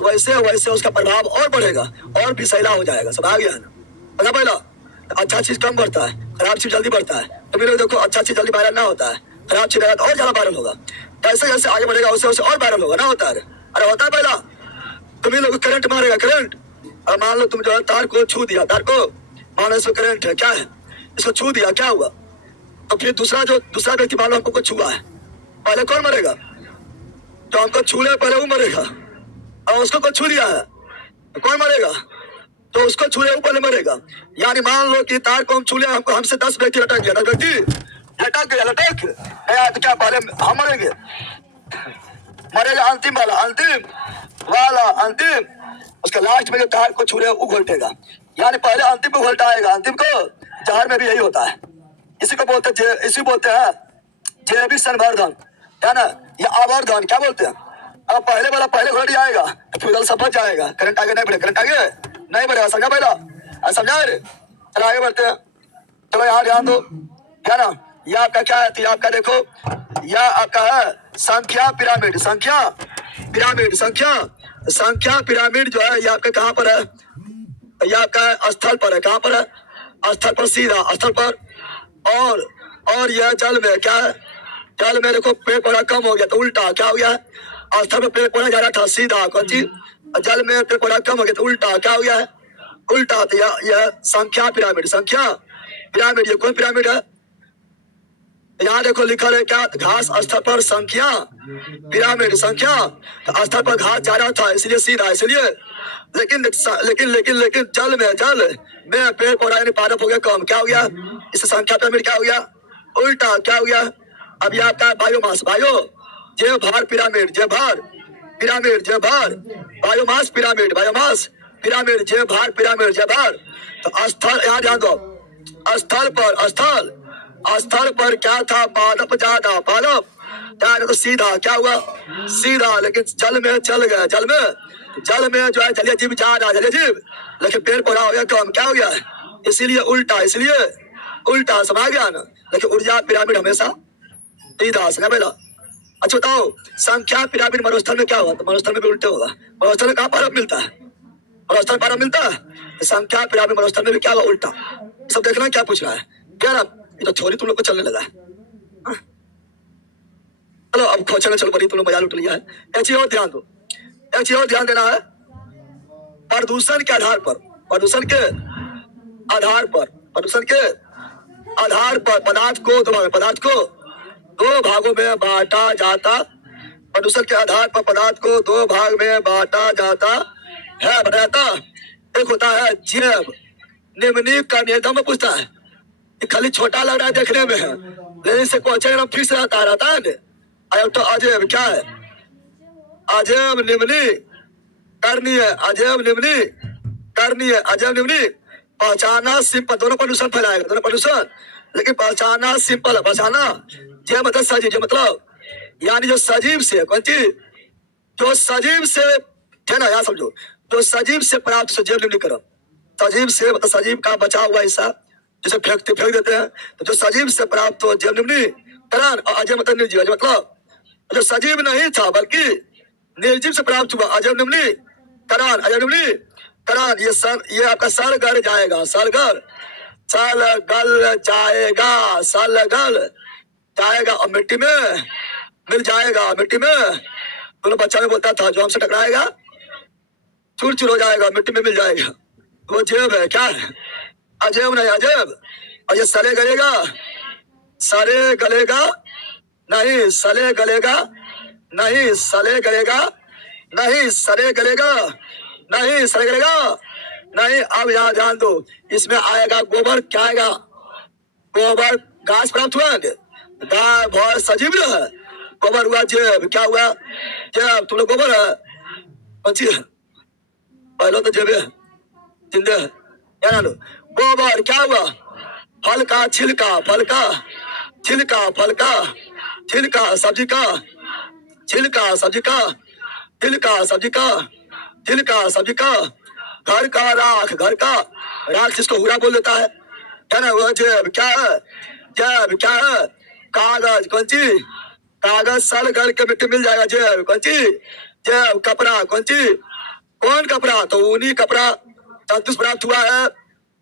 वैसे वैसे उसका प्रभाव और बढ़ेगा और विषैला हो जाएगा। सब आ गया ना? पता पहला अच्छा चीज कम बढ़ता है, खराब चीज जल्दी बढ़ता है। तो मेरे देखो, अच्छा चीज जल्दी वायरल ना होता है, खराब चीज रहेगा तो और ज्यादा वायरल होगा। जैसे जैसे आगे बढ़ेगा वैसे वैसे और वायरल होगा, ना होता है? अरे होता है पहला, तुम्हें लोग करंट मारेगा, करंट। और मान लो तुम जो है तार को छू दिया, तार को मान लो इसमें करंट है, क्या है, इसको छू दिया, क्या हुआ? तो फिर दूसरा व्यक्ति मान लो हमको छुआ है, पहले कौन मरेगा? जो हमको छू ले पहले वो मरेगा, और उसको को छू लिया है तो कौन मरेगा? तो उसको छू ले पहले मरेगा। यानी मान लो कि तार को हम छू लिया, हमको हमसे 10 व्यक्ति लटक गया, 10 व्यक्ति लटक गया तो क्या पहले हम मरेंगे? मरेगा अंतिम वाला, अंतिम उसके लास्ट में जो तार को छू रहे वो घोलटेगा। यानी पहले अंतिम को घोलटाएगा, अंतिम को। जहर में भी यही होता है, इसी को बोलते हैं जैविक संवर्धन, है ना, या आवर्धन, क्या बोलते हैं? अब पहले वाला पहले घोल जाएगा तो फिर उधर सब बच जाएगा, करंट आगे नहीं बढ़ेगा, करंट आगे नहीं बढ़ेगा। समझा पहला? समझा रे? चलो आगे बढ़ते हैं। चलो यहाँ ध्यान दो, क्या ना, यह आपका क्या है? तो आपका देखो, यह आपका है संख्या पिरामिड, संख्या पिरामिड जो है ये आपके कहाँ पर है? यह आपका स्थल पर है, कहाँ पर है? स्थल पर, सीधा स्थल पर। और यह जल में क्या है? जल में देखो पेड़ पौधा कम हो गया तो उल्टा क्या हो गया? स्थल पर पेड़ पौधा ज्यादा था, सीधा कौन चीज? जल में पेड़ पौधा कम हो गया तो उल्टा क्या हो गया है? उल्टा। तो यह संख्या पिरामिड, संख्या पिरामिड, ये कौन पिरामिड है? यहाँ देखो लिखा है क्या? घास स्थल पर संख्या पिरामिड, संख्या तो स्थल पर घास ज्यादा था इसलिए सीधा, इसलिए। लेकिन जल में पेड़ पौधा यानी पादप हो गया कम, क्या हो गया? इससे संख्या पिरामिड क्या हो गया? उल्टा। क्या हो गया? अब यह आपका बायोमास, जे भार पिरामिड, जे भार पिरामिड, जे भार बायोमास पिरामिड, बायोमास पिरामिड, जे भार पिरामिड, जे भार। तो स्थल, यहाँ ध्यान दो, स्थल पर क्या था? पादप ज्यादा, पादप तो सीधा क्या हुआ? सीधा। लेकिन जल में चल गया, जल में जो है जलीय जीव ज्यादा, जलीय जीव, लेकिन पेड़ पौधा हो गया कम, क्या हो गया? इसीलिए उल्टा, इसलिए उल्टा, समझ गया ना। लेकिन ऊर्जा पिरामिड हमेशा सीधा, समझ पहला। अच्छा बताओ, संख्या पिरामिड मरुस्थल में क्या हुआ? तो मरुस्थल में भी उल्टे होगा। मरुस्थल में कहाँ पारव मिलता है? मरुस्थल पारव मिलता है। तो संख्या पिरामिड मरुस्थल में भी क्या हुआ? उल्टा। सब देखना क्या पूछ रहा है, क्या ना, ये तो थ्योरी तुम लोग को चलने लगा है। हाँ? चलो अब क्वेश्चन चलो, बड़ी तुम लोग मजा लुट लिया है। एक चीज और ध्यान दो, एक चीज और ध्यान देना है। प्रदूषण के आधार पर, प्रदूषण के आधार पर, प्रदूषण के आधार पर पदार्थ को दो भागों में बांटा जाता। प्रदूषण के आधार पर पदार्थ को दो भाग में बांटा जाता है, बताता। एक होता है जैव निम्नलिखित का नियम में पूछता है, ये खाली छोटा लग रहा है देखने में है, लेकिन इससे क्वेश्चन फिक्स रहता है ने। तो अजैव क्या है? अजैव निम्नलिखित करणीय, अजैव निम्नलिखित करणीय, अजैव निम्नलिखित पहचाना सिंपल, दोनों प्रदूषण फैलाएगा, दोनों प्रदूषण, लेकिन पहचाना सिंपल है। पहचाना जय मतलब सजीव, जो मतलब यानी जो सजीव से, कौन चीज, जो सजीव से, है ना, यहाँ समझो, जो सजीव से प्राप्त जैव निम्नीकरण, सजीव से मतलब सजीव का बचा हुआ हिस्सा जिसे फेंक देते हैं, तो जो सजीव से प्राप्त हो जैव निम्नीकरण। और अजय मतलब निर्जीव, अजय मतलब जो सजीव नहीं था बल्कि निर्जीव से प्राप्त हुआ, अजय निम्नीकरण, अजय निम्नीकरण। ये आपका सर गल जाएगा, सर गल जाएगा, सर गल जाएगा और मिट्टी में मिल जाएगा, मिट्टी में। दोनों बच्चा में बोलता था, जो हमसे टकराएगा चूर चूर हो जाएगा, मिट्टी में मिल जाएगा। वो जैव है, क्या है? अजैव नहीं, अजैव। और ये सरे गलेगा, सरे गलेगा नहीं, सले गलेगा नहीं, सले गलेगा नहीं, सरे गलेगा नहीं, सरे गलेगा नहीं। अब यहाँ ध्यान दो, इसमें आएगा गोबर, क्या आएगा? गोबर घास प्राप्त हुआ, गाय भैंस सजीव है, गोबर हुआ जैव, क्या हुआ? जैव। तुम लोग गोबर है, पंछी है, पहले तो जैव है, जिंदे है, क्या ना लो। गोबर क्या हुआ? फल का छिलका, फल का छिलका, फल का छिलका, सब्जी का छिलका, सब्जी का छिलका, सब्जी का छिलका, सब्जी का। घर का राख, घर का राख जिसको हुरा बोल देता है, क्या ना, वह जैव। क्या है? जैव क्या है? कागज, कौन चीज? कागज सल गल के मिट्टी मिल जाएगा, जैव, कौन चीज? जैव। कपड़ा, कौन चीज? कौन कपड़ा? तो ऊनी कपड़ा जंतु से प्राप्त हुआ है।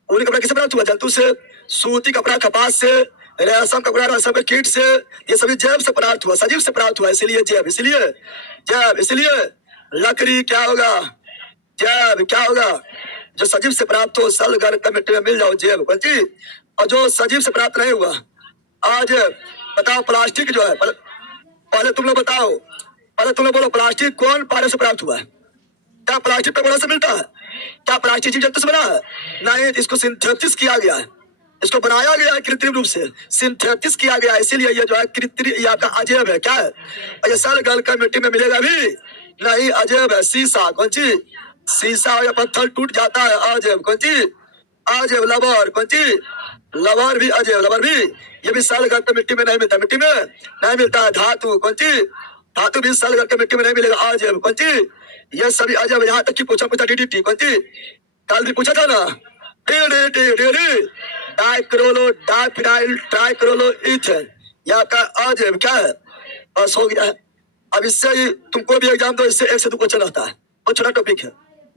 ऊनी कपड़ा किससे प्राप्त हुआ? जंतु से। सूती कपड़ा कपास से, रेशम कपड़ा रेशम के कीट से, ये सभी जैव से प्राप्त हुआ, सजीव से प्राप्त हुआ, इसीलिए जैव, इसलिए जैव। इसलिए लकड़ी क्या होगा? जैव। क्या होगा? जो सजीव से प्राप्त हो, सल गल के मिट्टी में मिल जाओ, जैव, कौन चीज? और जो सजीव से प्राप्त नहीं हुआ, आज बताओ प्लास्टिक जो है, पहले तुम लोग बताओ, पहले तुम लोग बोलो, प्लास्टिक कौन पानी से प्राप्त हुआ है? क्या प्लास्टिक पेपर से मिलता है? क्या प्लास्टिक जीव जंतु से बना है? नहीं, इसको सिंथेसिस किया गया है, इसको बनाया गया है कृत्रिम रूप से, सिंथेसिस किया गया है, इसीलिए ये जो है कृत्रिम, ये आपका अजैव है। क्या है? और ये सल गल कर मिट्टी में मिलेगा भी नहीं, अजैव है। शीशा, कौन चीज? शीशा या पत्थर टूट जाता है, अजैव, कौन चीज? अजैव। लबर, कौन चीज? लबर भी अजैव, लबर भी, ये भी सल गल कर मिट्टी में नहीं मिलता, मिट्टी में नहीं मिलता है। धातु, कौन चीज? धातु भी सल गल कर मिट्टी में नहीं मिलेगा, अजैव, कौन चीज? ये सभी अजैव। यहाँ तक कि पूछा डीडीटी, कौन चीज? कल भी पूछा था ना, डाइक्रोलो डाइफिनाइल ट्राइक्रोलो इथेन, ये आपका अजैव। क्या है? बस हो गया है। अब इससे ही तुमको भी एग्जाम दो, इससे 1 से 2 क्वेश्चन आता है, बहुत छोटा टॉपिक है,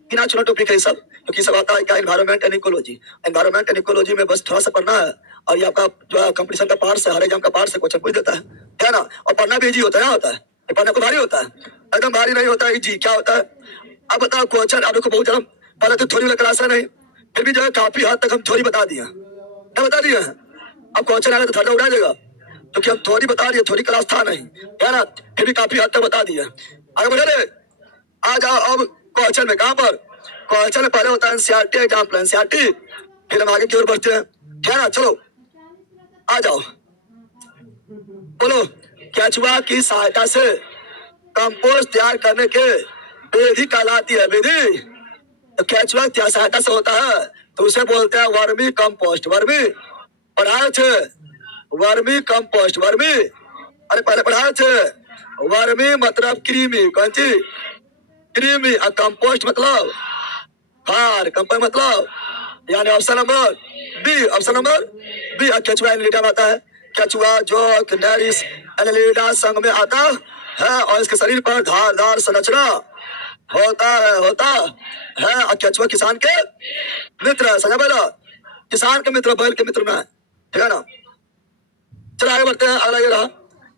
कितना छोटा टॉपिक है सब, क्योंकि सब आता है क्या? Environment and ecology. Environment and ecology में बस थोड़ा सा पढ़ना है, और ये आपका जो है कंपटीशन का पार्ट है, हर एग्जाम का पार्ट से क्वेश्चन पूछ देता है, क्या ना। और पढ़ना भी इजी होता है, होता है, पढ़ना को भारी होता है, एकदम भारी नहीं होता है, इजी। क्या होता है? अब बताओ क्वेश्चन, अब देखो बहुत ज्यादा, पहले तो थ्योरी वाला क्लास है नहीं, फिर भी जो है काफी हद तक हम थ्योरी बता दिए, क्या बता दिए हैं। अब क्वेश्चन आएगा तो थर्ड उड़ा देगा, क्योंकि हम थ्योरी बता दिए, थ्योरी क्लास था नहीं, क्या ना, फिर भी काफी हद तक बता दिए। आगे बढ़े रे, आ जाओ अब क्वेश्चन में। कहाँ पर? क्वेश्चन में पहले होता है एनसीईआरटी एग्जाम्पल, एनसीईआरटी, फिर हम आगे की ओर बढ़ते हैं, क्या ना। चलो आ जाओ, बोलो, केचुआ की सहायता से कंपोस्ट तैयार करने के विधि कहलाती है, विधि। तो केचुआ की सहायता से होता है, तो उसे बोलते हैं वर्मी कंपोस्ट। वर्मी पढ़ाए थे, वर्मी कंपोस्ट, वर्मी, अरे पहले पढ़ाए थे। वर्मी मतलब कृमि, कौन सी? कृमि। और कंपोस्ट मतलब खार, कंपोस्ट मतलब यानी option number B, option number B. केचुआ एनिलिडा में आता है। केचुआ जो नेरिस एनिलिडा संघ में आता है और इसके शरीर पर धारदार संरचना होता है। और केचुआ किसान के मित्र है। समझा पहला, किसान के मित्र, बैल के मित्र में है। ठीक है ना। चलो आगे बढ़ते हैं। अगला ये रहा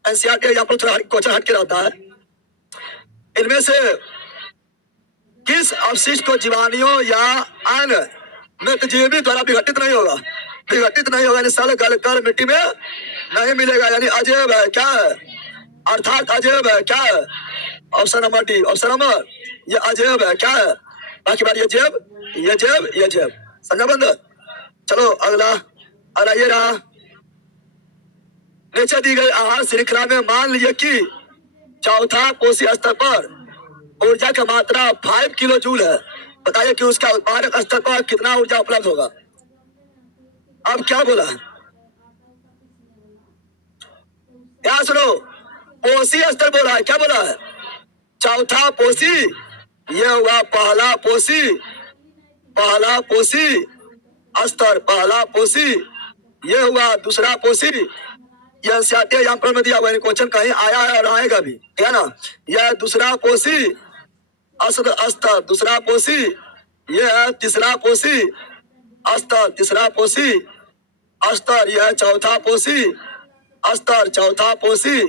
एनसीईआरटी एग्जाम्पल, थोड़ा क्वेश्चन हट के रहता है। इनमें से किस अवशिष्ट को जीवाणुओं या अन्य मृतजीवी द्वारा विघटित नहीं होगा, विघटित नहीं होगा, यानी सड़ गलकर मिट्टी में नहीं मिलेगा, यानी अजैव है। क्या है? अर्थात अजैव है। क्या है? Option number D, option number ये अजैव है। क्या है? बाकी बार ये जैव, ये जैव, ये जैव। समझा बंद। चलो अगला, अगला ये रहा। नीचे दी गई आहार श्रृंखला में मान लीजिए कि चौथा कोशीय स्तर पर ऊर्जा की मात्रा 5 किलो जूल है। बताइए कि उसका उत्पादक स्तर पर कितना ऊर्जा उपलब्ध होगा। अब क्या बोला है? क्या सुनो, कोशी स्तर बोला है। क्या बोला है? चौथा कोशी, यह हुआ पहला कोशी, पहला कोशी स्तर, पहला कोशी, यह हुआ दूसरा कोशी। यह एग्जाम्पल में दिया हुआ है, क्वेश्चन कहीं आया है और आएगा भी, है ना। यह दूसरा कोशी स्तर, दूसरा कोशी, यह है तीसरा कोशी स्तर, तीसरा कोशी स्तर, यह चौथा कोशी स्तर, चौथा कोशी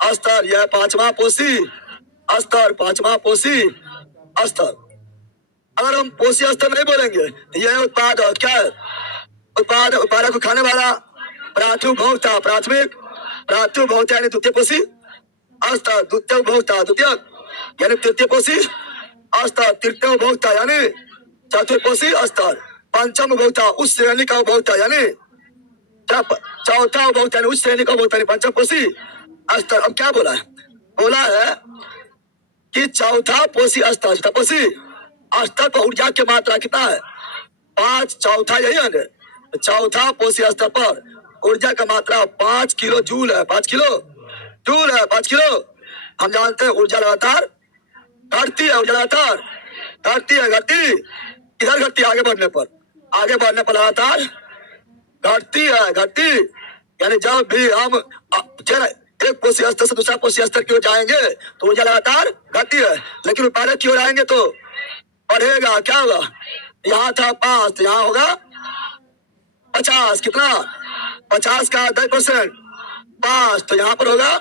स्तर, यह पांचवा कोशी स्तर, पांचवा कोशी स्तर। अगर हम कोशी स्तर नहीं बोलेंगे, यह उत्पाद क्या है? उत्पादक को खाने वाला प्राथमिक उपभोक्ता, प्राथमिक उपभोक्ता यानी द्वितीय कोशी स्तर, द्वितीय उपभोक्ता, द्वितीय यानी तृतीय कोशी स्तर, तृतीय उपभोक्ता यानी चतुर्थ कोशी स्तर, पंचम उपभोक्ता उस श्रेणी का उपभोक्ता यानी चौथा उपभोक्ता यानी उस श्रेणी का उपभोक्ता यानी पंचम कोशी स्तर। अब क्या बोला है? बोला है कि चौथा कोशी स्तर, कोशी स्तर पर ऊर्जा की मात्रा कितना है? 5, चौथा यही है ना। चौथा कोशी स्तर पर ऊर्जा का मात्रा 5 किलो जूल है, 5 किलो जूल है, 5 किलो। हम जानते हैं ऊर्जा लगातार घटती है, ऊर्जा लगातार घटती है, घटती किधर घटती है? आगे बढ़ने पर, आगे बढ़ने पर लगातार घटती है, घटती यानी जब भी हम एक कोशी स्तर से दूसरा कोशी स्तर की ओर जाएंगे तो ऊर्जा लगातार घटती है, लेकिन उत्पादक की ओर आएंगे तो बढ़ेगा। क्या होगा? यहाँ था 5 तो यहाँ होगा 50। कितना? 50 का 10% 5 तो यहाँ पर होगा,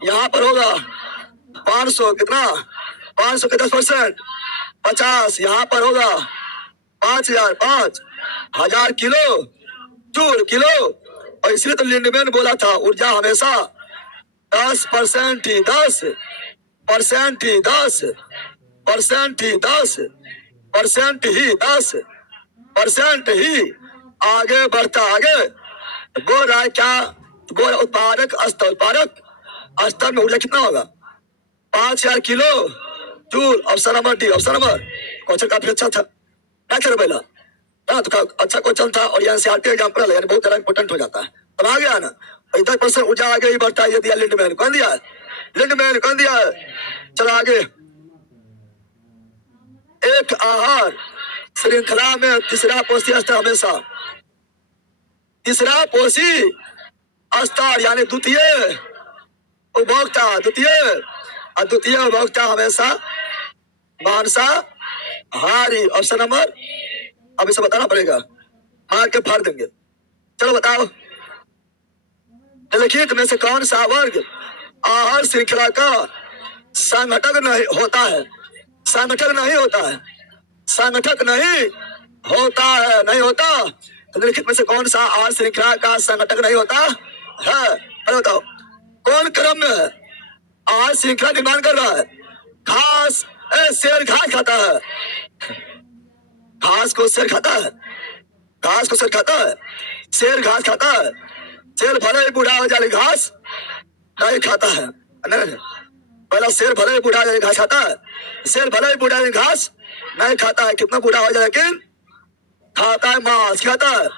यहाँ पर होगा 500। कितना? 500 के 10% 50, यहाँ पर होगा 5000, 5000 किलो जूल, किलो। और इसलिए तो लिंडमैन बोला था ऊर्जा हमेशा 10% ही, 10% ही, 10% ही, 10% ही, 10% ही आगे बढ़ता, आगे बोल रहा है। क्या बोल? उत्पादक स्तर, उत्पादक स्तर में ऊर्जा कितना होगा? 5000 kilo joule. Option number D, option number. Question काफी अच्छा था, क्या करो पहला ना, तो अच्छा क्वेश्चन था और एनसीईआरटी एग्जाम्पल है, बहुत ज्यादा इंपोर्टेंट हो जाता है। अब आ गया ना, 10% ऊर्जा आगे ही बढ़ता है। ये दिया लिंडमैन, कौन दिया है? लिंडमैन, कौन दिया है? चलो आगे। एक आहार श्रृंखला में तीसरा कोशी स्तर हमेशा, तीसरा कोशी स्तर यानी द्वितीय उपभोक्ता, द्वितीय उपभोक्ता हमेशा मांसाहारी। ऑप्शन नंबर, अब इसे बताना पड़ेगा, मार के फाड़ देंगे। चलो बताओ, निम्नलिखित में से कौन सा वर्ग आहार श्रृंखला का संगठक नहीं होता है? संगठक नहीं होता है, संगठक नहीं होता है, नहीं होता। निम्नलिखित में से कौन सा आहार श्रृंखला का संगठक नहीं होता है? अरे बताओ, कौन क्रम में है आहार श्रृंखला निर्माण कर रहा है? घास, शेर घास खाता है, घास को शेर खाता है, घास को शेर खाता है, शेर घास खाता है। शेर भले ही बूढ़ा हो जाए घास नहीं खाता है, नहीं। पहला शेर भले ही बूढ़ा हो जाए घास खाता है, शेर भले ही बूढ़ा घास नहीं खाता है, कितना बूढ़ा हो जाए लेकिन खाता है, मांस खाता है।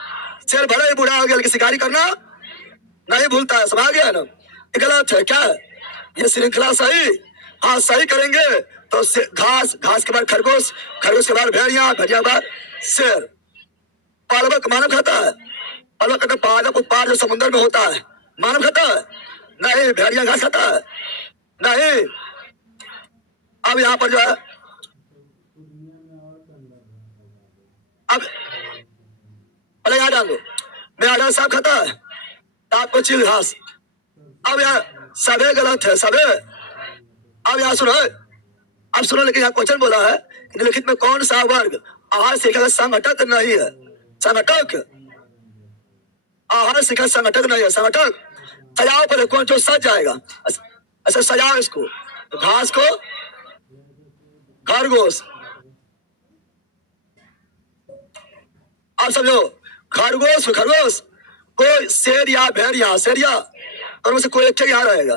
शेर भले ही बूढ़ा हो गया लेकिन शिकारी करना नहीं भूलता है। समझ गया ना? ये गलत है। क्या है ये श्रृंखला? सही, हाँ सही करेंगे तो घास, घास के बाद खरगोश, खरगोश के बाद भेड़िया, भेड़िया के बाद शेर। पालवक मानव खाता है? पालवक का पालक उत्पाद जो समुद्र में होता है मानव खाता है? नहीं। भेड़िया घास खाता है? नहीं। अब यहाँ पर जो है अब पहले याद डाल दो, मेरा साहब खाता है आपको चीज घास। अब यहाँ सबे गलत है, सबे। अब यहाँ सुनो, अब सुनो, लेकिन यहाँ क्वेश्चन बोला है कि निम्नलिखित में कौन सा वर्ग आहार शिखा संघटक नहीं है? संघटक, आहार शिखा संघटक नहीं है। संघटक सजाओ पर कौन जो सज जाएगा, ऐसा सजाओ इसको। तो घास को खरगोश। आप समझो, खरगोश खरगोश कोई शेर या भेड़ या शेर या और में से कोई एक यहाँ रहेगा,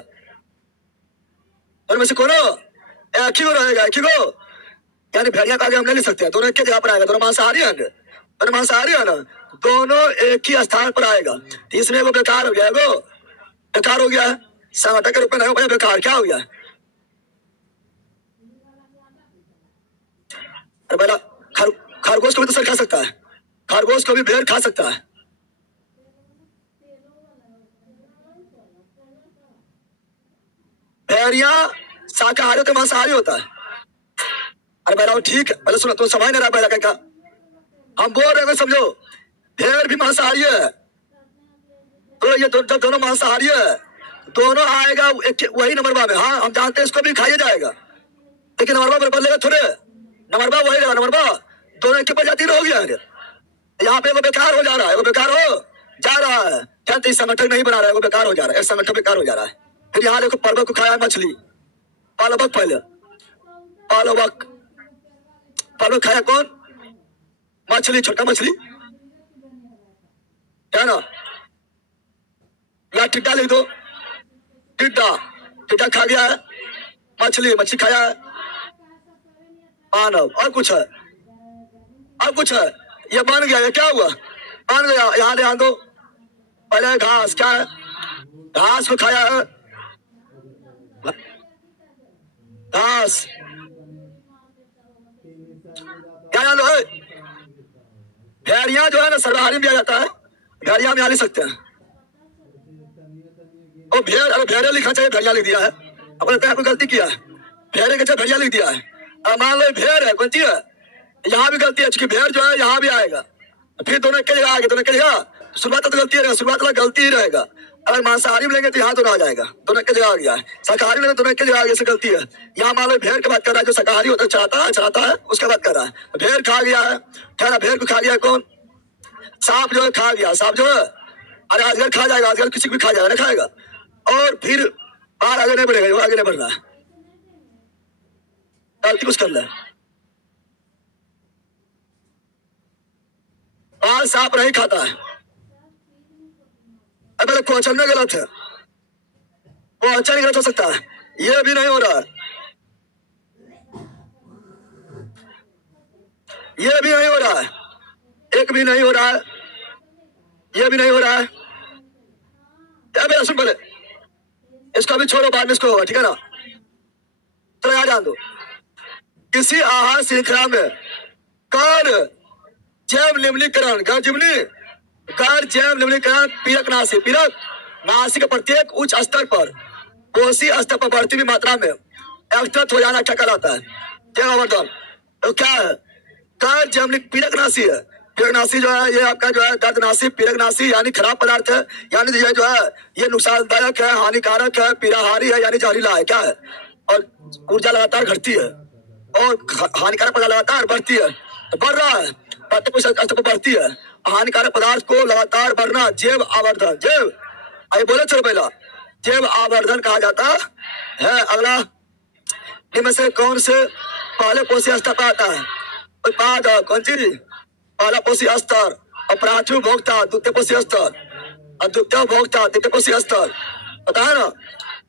और में से कौन एक ही को रहेगा, एक ही को। यानी भेड़िया का आगे हम नहीं ले सकते हैं, दोनों एक ही जगह पर आएगा। दोनों मांसाहारी है, दोनों मांसाहारी है ना, दोनों एक ही स्थान पर आएगा। तीसरे को बेकार हो गया, वो बेकार हो गया है। संगठन के रूप में नहीं हो पाया, बेकार क्या हो गया? अरे बेटा, खरगोश को भी तो सर खा सकता है, खरगोश को भी भेड़ खा सकता है। भेड़िया शाकाहारी होता है, मांसाहारी होता है? अरे बेटा ठीक है, पहले सुनो, तुम समझ नहीं रहा पहले क्या हम बोल रहे हैं, समझो। भेड़ भी मांसाहारी है, तो ये जब दोनों मांसाहारी है, दोनों आएगा वही नंबरवा में। हाँ हम जानते हैं इसको भी खाया जाएगा, लेकिन नंबरवा बराबर लेगा थोड़े, नंबरवा वही रहेगा। नंबरवा दोनों एक प्रजाति हो गया है। यहाँ पे वो बेकार हो जा रहा है, वो बेकार हो जा रहा है। क्या तो संगठन नहीं बना रहा है, वो बेकार हो जा रहा है, संगठन बेकार हो जा रहा है। फिर यहाँ देखो, पर्वत को खाया है मछली, पालवक। पहले पालवक, पालवक खाया कौन? मछली, छोटा मछली क्या ना, या टिड्डा लिख दो, टिड्डा, टिड्डा खा गया है। मछली, मछली खाया है। मानव, और कुछ है? और कुछ है? ये बन गया, ये क्या हुआ? बन गया। यहाँ ध्यान दो, पहले घास क्या है? घास को खाया है, घास क्या जान लो है? भेड़िया जो है ना सर्वाहारी में दिया जाता है, भेड़िया में यहाँ लिख सकते हैं। और भेड़, अरे भेड़िया लिखा चाहिए, भेड़िया लिख दिया है। अब लगता है आपको गलती किया है, भेड़े के भेड़िया लिख दिया है। अब मान लो भेड़ है, कौन सी है? यहाँ भी गलती है, चूंकि भेड़ जो है यहाँ भी आएगा, फिर दोनों एक जगह आएगा, दोनों एक जगह। शुरुआत तो गलती रहेगा, शुरुआत वाला गलती ही रहेगा। अगर मांसाहारी में लेंगे तो यहाँ दोनों आ जाएगा, दोनों एक जगह आ गया है। शाकाहारी में दोनों एक जगह आ गया, गलती है। यहाँ मान लो भेड़ की बात कर रहा है, जो शाकाहारी होता है, चलाता है, उसका बात कर रहा है। भेड़ खा गया है, ठहरा, भेड़ को खा गया कौन? सांप जो है खा गया, सांप जो है। अरे अजगर खा जाएगा, अजगर किसी को भी खा जाएगा, नहीं खाएगा। और फिर बाहर आगे नहीं बढ़ेगा, वो आगे नहीं बढ़ रहा है, गलती कुछ कर रहा है। बाल सांप नहीं खाता है। अब क्वेश्चन में गलत है, क्वेश्चन ही गलत हो सकता है। ये भी नहीं हो रहा है, ये भी नहीं हो रहा है, एक भी नहीं हो रहा है, ये भी नहीं हो रहा है। अब सुन पहले, इसको अभी छोड़ो, बाद में इसको होगा, ठीक है ना? चलो याद जान दो, किसी आहार श्रृंखला में कर जैव निम्नीकरण, कर जैव निम्नीकरण पीरक नाशी, पीरक नाशी के प्रत्येक उच्च स्तर पर कोशी स्तर पर बढ़ती हुई मात्रा में एकत्रित हो जाना क्या कहलाता है? जैव आवर्धन। तो क्या है? कर जैव पीरक नाशी है। पीरकनाशी जो है ये आपका जो है दर्दनाशी, पीरकनाशी यानी खराब पदार्थ है, यानी ये जो है ये नुकसानदायक है, हानिकारक है, पीड़ाहारी है, यानी जहरीला है। क्या है? और ऊर्जा लगातार घटती है, और हानिकारक पदार्थ लगातार बढ़ती है, तो बढ़ रहा है, बढ़ती है। हानिकारक पदार्थ को लगातार बढ़ना जैव आवर्धन, जैव आइए बोले चलो पहला जैव आवर्धन कहा जाता है। अगला, इनमें से कौन से पहले पोषी स्तर पर आता है? उत्पाद कौन सी? पहला पोषी स्तर, और प्राथमिक उपभोक्ता द्वितीय पोषी स्तर, और द्वितीय उपभोक्ता तृतीय पोषी स्तर, पता है ना?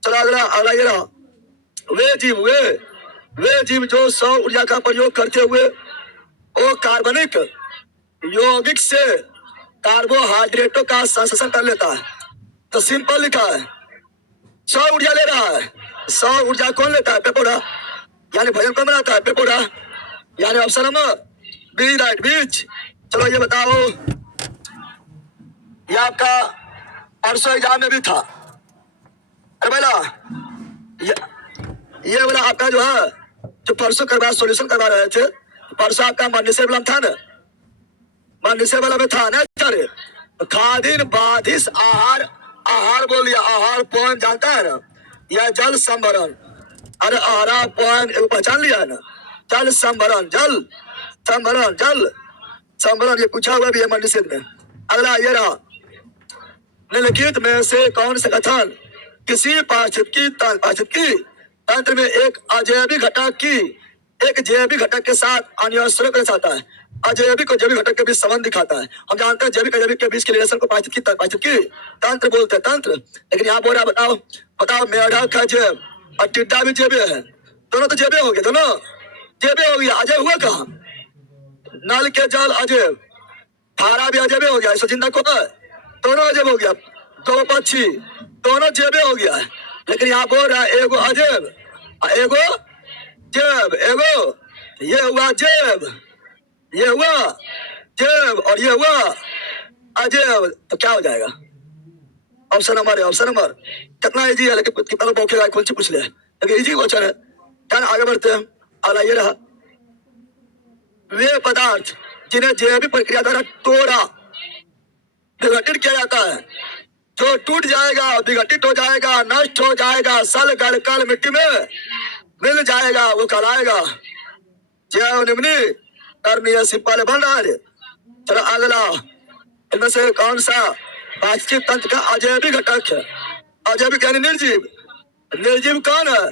चलो अगला ये रहा, वे जीव जो सौर ऊर्जा का प्रयोग करते हुए वो कार्बनिक यौगिक से कार्बोहाइड्रेटों का संश्लेषण कर लेता है। तो सिंपल लिखा है, सौर ऊर्जा ले रहा है। सौर ऊर्जा कौन लेता है? पेड़ पौधा, यानी भोजन कौन बनाता है? पेड़ पौधा, यानी ऑप्शन नंबर बी राइट, बीज। चलो ये बताओ, ये आपका परसों एग्जाम में भी था। अरे बोला ये बोला आपका जो है, जो परसों करवा सॉल्यूशन करवा रहे थे, परसों आपका माननीय वाला था ना, माननीय वाला में था ना। अरे खादिन बाधिस आहार, आहार बोल दिया, आहार पॉइंट जानता है ना, यह जल संभरण। अरे आहारा पॉइंट पहचान लिया है ना, जल संभरण, जल संभरण, जल संभरण, ये पूछा हुआ भी है माननीय में। अगला ये रहा, निम्नलिखित में से कौन सा कथन किसी पारिस्थितिकी तंत्र में एक अजैविक घटक की एक जैविक घटक के साथ अन्योन्याश्रय को दर्शाता है? अजैविक और जैविक घटक के बीच संबंध दिखाता है। हम जानते हैं जैविक अजैविक के बीच के रिलेशन को पारिस्थितिकी तंत्र बोलते हैं, तंत्र। लेकिन यहाँ बोल रहा, बताओ बताओ, मेढक है जैव और टिड्डा भी जैव है, दोनों तो जैव हो गए, दोनों जैव हो गया। अजय हुआ कहाँ? नल के जल अजैव, धारा भी अजैव हो गया, जिंदा को दोनों अजैव हो गया, दो पक्षी दोनों जैव हो गया है। लेकिन यहाँ बोल रहा है एगो अजैव, एगो जैव, एगो ये हुआ जैव, ये हुआ जैव और ये हुआ अजैव, तो क्या हो जाएगा? ऑप्शन नंबर है, ऑप्शन नंबर। कितना इजी है, लेकिन कितना लोग बौखेगा, कौन सी पूछ ले, लेकिन इजी क्वेश्चन है। क्या आगे बढ़ते हैं। अगला ये रहा, वे पदार्थ जिन्हें जैविक प्रक्रिया द्वारा तोड़ा विघटित किया जाता है, जो टूट जाएगा, विघटित हो जाएगा, नष्ट हो जाएगा, सल गलकर मिट्टी में मिल जाएगा, वो कहलाएगा जैव निम्नी करणीय। सिंपल बन रहा है। चलो अगला, इनमें से कौन सा पारिस्थितिक तंत्र का अजैविक घटक है? अजैविक यानी निर्जीव। निर्जीव कौन है?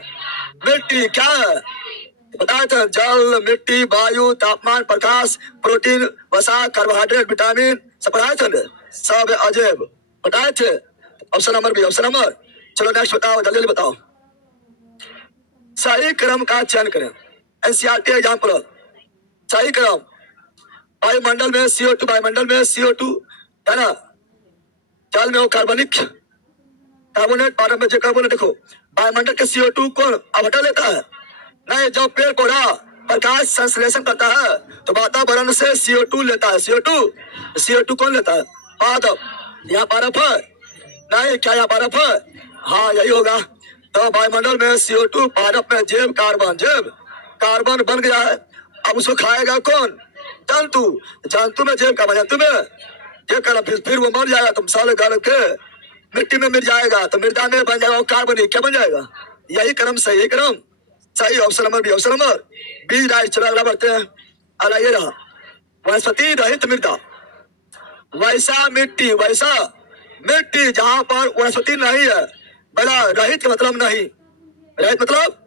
मिट्टी। क्या है बताया था? जल, मिट्टी, वायु, तापमान, प्रकाश, प्रोटीन, वसा, कार्बोहाइड्रेट, विटामिन, सब पढ़ाए थे, सब अजैव बताए थे। Option number B, option number. चलो नेक्स्ट बताओ, जल्दी जल्दी बताओ। सही क्रम का चयन करें। एनसीईआरटी एग्जाम्पल, सही क्रम। वायुमंडल में CO2, वायुमंडल में CO2 है ना, जल में वो कार्बनिक कार्बोनेट, पानी में जो कार्बोनेट। देखो वायुमंडल के CO2 कौन हटा लेता है? नहीं, जब पेड़ पौधा प्रकाश संश्लेषण करता है तो वातावरण से CO2 लेता है। CO2 कौन लेता है? पादप। यहाँ बर्फ है? नहीं, क्या यहाँ बर्फ है? हाँ यही होगा। तो वायुमंडल में CO2, पादप में जैव कार्बन, जैव कार्बन बन गया है। अब उसको खाएगा कौन? जंतु। जंतु में जैव कार्बन, जंतु में जैव कार्बन, फिर वो मर जाएगा, तुम साले गल के मिट्टी में मिल जाएगा, तो मृदा में बन जाएगा कार्बन, क्या बन जाएगा? यही क्रम सही, यही क्रम सही। Option number B, option number B right. चलो अगला बढ़ते हैं। अगला ये रहा, वनस्पति रहित मृदा। वैसा मिट्टी, वैसा मिट्टी जहां पर वनस्पति नहीं है। बोला रहित का मतलब नहीं, रहित मतलब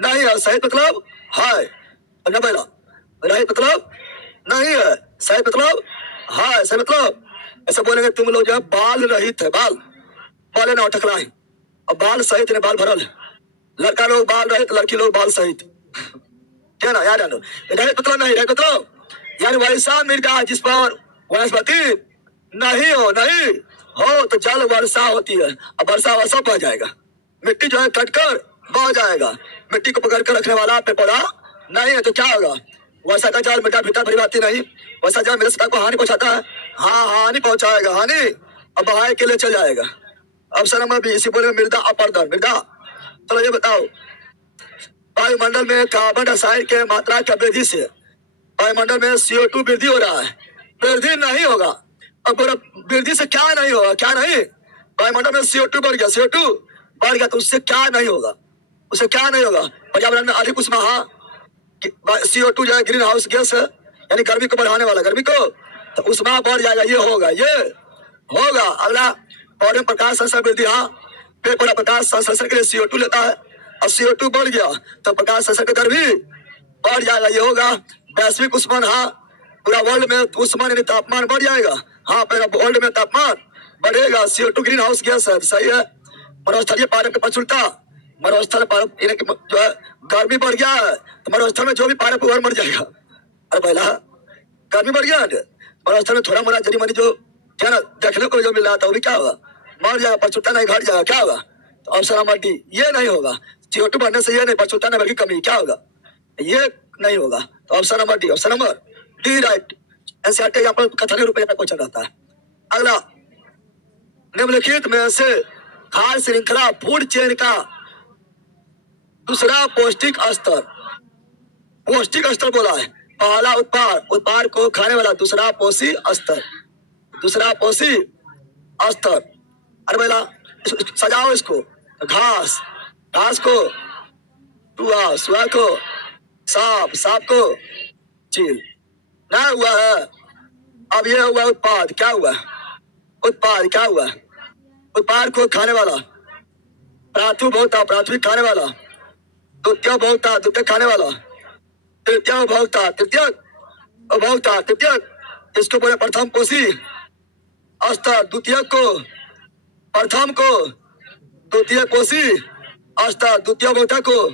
नहीं है, सहित मतलब है ना। बोला रहित मतलब नहीं है, सहित मतलब है, सही मतलब ऐसा बोलेंगे तुम लोग जो है बाल रहित है, बाल बाले ना टकराए, और बाल सहित ने बाल भरल है। लड़का लोग बाल रहित, लड़की लोग बाल सहित, क्या ना याद आनो। रहित मतलब नहीं, रहित मतलब यानी वैसा मृदा जिस पर वनस्पति नहीं हो, नहीं हो तो जल वर्षा होती है, अब वर्षा हुआ सब बह जाएगा, मिट्टी जो है कटकर बह जाएगा। मिट्टी को पकड़ कर रखने वाला पेड़ पौधा नहीं है तो क्या होगा? वर्षा का जल मिट्टी भीतर भरी बाती नहीं, वर्षा जल मेरे सत्ता को हानि पहुंचाता है। हाँ हानि पहुंचाएगा, हानि अब बहाए के लिए चल जाएगा। ऑप्शन नंबर बी, इसी बोले मृदा अपर्दन, मृदा। चलो ये बताओ, वायुमंडल में कार्बन डाइऑक्साइड के मात्रा की वृद्धि से वायुमंडल में CO2 वृद्धि हो रहा है, वृद्धि नहीं होगा। अब वृद्धि से क्या नहीं होगा? क्या नहीं? वायुमंडल में CO2 बढ़ गया, CO2 बढ़ गया तो उससे क्या नहीं होगा? उससे क्या नहीं होगा? पर्यावरण में अधिक उष्मा, CO2 जो है ग्रीन हाउस गैस है, यानी गर्मी को बढ़ाने वाला, गर्मी को, तो उष्मा बढ़ जाएगा, ये होगा, ये होगा। अगला, पौधे में प्रकाश संश्लेषण वृद्धि, हाँ पेड़ पौधा प्रकाश संश्लेषण के लिए CO2 लेता है, और CO2 बढ़ गया तो प्रकाश संश्लेषण का दर भी बढ़ जाएगा, ये होगा। वैश्विक उष्मन, हाँ पूरा वर्ल्ड में उष्मन यानी तापमान बढ़ जाएगा, हाँ पूरा वर्ल्ड में तापमान बढ़ेगा। CO2 ग्रीन हाउस गैस है, सही है। मरुस्थलीय पारक के प्रचुरता, मरुस्थल पारक जो है गर्मी बढ़ गया है तो मरुस्थल में जो भी पारक वो मर जाएगा। अरे पहला गर्मी बढ़ गया है, मरुस्थल में थोड़ा मोड़ा जरी मनी जो क्या ना देखने को जो मिल रहा था वो भी क्या होगा? मर जाएगा, प्रचुरता नहीं घट जाएगा, क्या होगा? तो ऑप्शन नंबर डी, ये नहीं होगा। CO2 बढ़ने से ये नहीं, प्रचुरता नहीं बल्कि कमी, क्या होगा? ये नहीं होगा। तो option number D, option number D right. NCERT यहाँ पर कथन रुपये का क्वेश्चन रहता है। अगला, निम्नलिखित में से खाद्य श्रृंखला फूड चेन का दूसरा पौष्टिक स्तर बोला है। पहला उत्पाद को खाने वाला, दूसरा पोषी स्तर, अरे बेला सजाओ इसको। घास को सुआ को सांप को चील ना हुआ है। अब ये हुआ उत्पाद, क्या हुआ? उत्पाद को खाने वाला, प्राथमिक खाने वाला, द्वितीय खाने वाला, तृतीय उपभोक्ता, इसको बोले प्रथम पोषी स्तर, द्वितीय को प्रथम को द्वितीय पोषी स्तर, द्वितीय उपभोक्ता को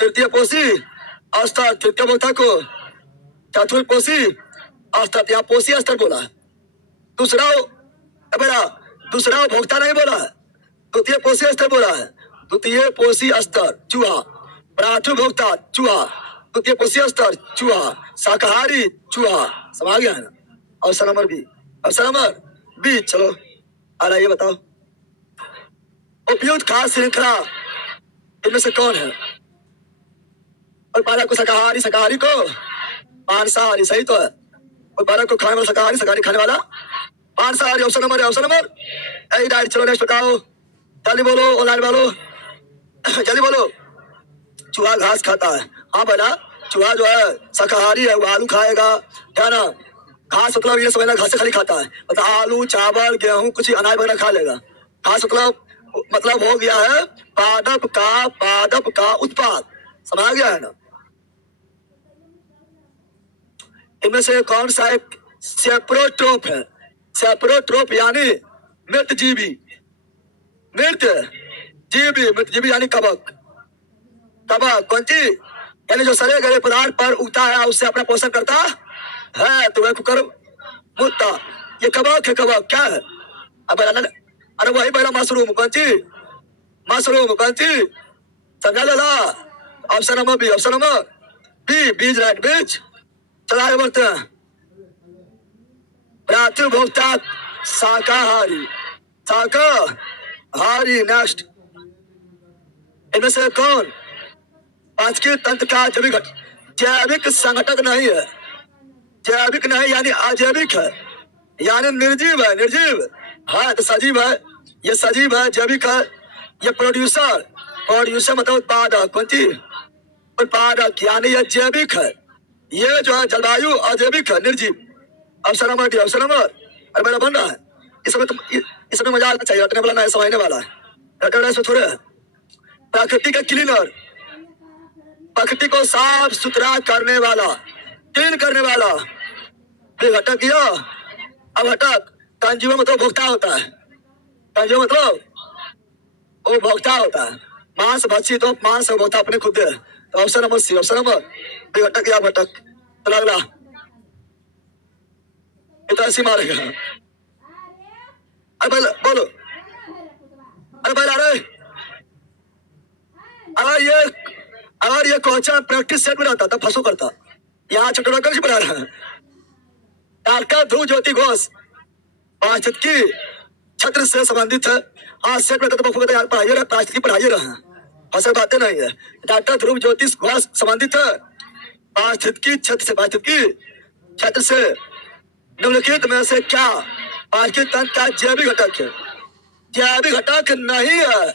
तृतीय पोषी स्तर, तृतीय उपभोक्ता को चतुर्थ पोषी स्तर। यहाँ पोषी स्तर बोला है। दूसरा उपभोक्ता नहीं बोला है, द्वितीय पोषी स्तर बोला है। द्वितीय पोषी स्तर चूहा, प्राथमिक उपभोक्ता चूहा, द्वितीय पोषी स्तर चूहा, शाकाहारी चूहा। समझ गया है ना? Option number B. चलो आ रहा, ये बताओ उपयुक्त खाद्य श्रृंखला इनमें से कौन है? उत्पादक को शाकाहारी को मांसाहारी, सही तो है। उत्पादक को खाने वाला शाकाहारी खाने वाला मांसाहारी। ऑप्शन नंबर ए राइट। चलो नेक्स्ट बताओ, जल्दी बोलो, ऑनलाइन वालों जल्दी बोलो। चूहा घास खाता है। हाँ बोला, चूहा जो है शाकाहारी है, वो आलू खाएगा, क्या ना? घास मतलब ये समझना, घास से खाली खाता है, मतलब आलू चावल गेहूं कुछ अनाज वगैरह खा लेगा। घास मतलब हो गया है पादप का उत्पाद। समझ गया है ना? इनमें से कौन सा एक सेप्रोट्रोप है? सेप्रोट्रोप यानी मृत जीवी यानी कवक। कौन ची? यानी जो सड़े गले पदार्थ पर उगता है, उससे अपना पोषण करता है, तो वह कुकर मुत्ता, ये कवक है। कवक क्या है? अब अरे वही पहला मशरूम। कौन ची? समझा ला? ऑप्शन नंबर बी, बीज राइट, बीज। चला आगे बढ़ते हैं। प्राथमिक उपभोक्ता शाकाहारी। नेक्स्ट, इनमें से कौन पाचकीय तंत्र का जैविक संघटक नहीं है? जैविक नहीं यानी अजैविक है, यानी निर्जीव है। हाँ तो सजीव है, ये सजीव है, जैविक है। ये प्रोड्यूसर मतलब उत्पादक। कौन सी? उत्पादक यानी ये जैविक है। ये जो है जलवायु अजैविक है, निर्जीव। Option number D. अरे मेरा बन रहा है इसमें मजा आना चाहिए, रटने वाला ना समझने वाला है, रटने वाला थोड़े है। प्रकृति का क्लीनर, प्रकृति को साफ सुथरा करने वाला, क्लीन करने वाला। फिर घटक किया। अब घटक कंज्यूमर मतलब उपभोक्ता होता है। कंज्यूमर मतलब उपभोक्ता होता है। मांस भक्षी तो मांस उपभोक्ता अपने खुद है। तो ऑप्शन नंबर सी। फिर घटक या घटक। तो अगला ऐसी मारेगा। अरे बोलो, अगर ये क्वेश्चन प्रैक्टिस सेट में रहता तो फंसो करता। यहाँ चटोरा कर बना रहा है। डॉक्टर ध्रुव ज्योति घोष पारिस्थितिकी क्षेत्र से संबंधित है। हाँ सेट में तो पारिस्थितिकी पढ़ाइए रहा, ऐसे बातें नहीं है। डॉक्टर ध्रुव ज्योति घोष संबंधित है पारिस्थितिकी क्षेत्र से निम्नलिखित में से क्या पारिस्थितिक तंत्र का जैविक घटक है? जैविक घटक नहीं है,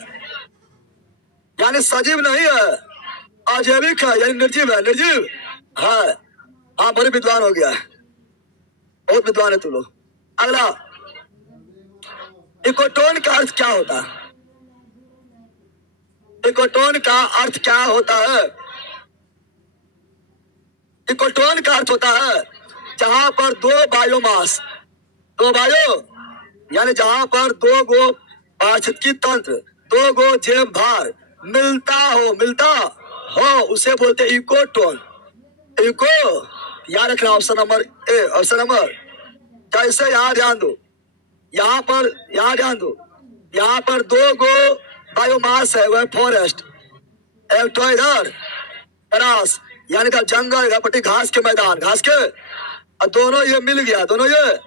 यानी सजीव नहीं है, अजैविक है, यानी निर्जीव है। निर्जीव है। हाँ बड़े विद्वान हो गया है, बहुत विद्वान है तू लोग। अगला, इकोटोन का अर्थ क्या होता है? इकोटोन का अर्थ क्या होता है? इकोटोन का अर्थ होता है जहां पर दो बायोमास, यानी जहां पर दो गो पारिस्थितिकी तंत्र, दो गो जैव भार मिलता हो उसे बोलते इकोटोन। इको याद रखना। ऑप्शन नंबर ए। ऑप्शन नंबर जैसे यहाँ ध्यान दो, यहाँ पर दो गो बायोमास है, वह फॉरेस्ट। एक तो इधर ग्रास यानी का जंगल, पट्टी घास के मैदान, घास के और दोनों ये मिल गया, दोनों ये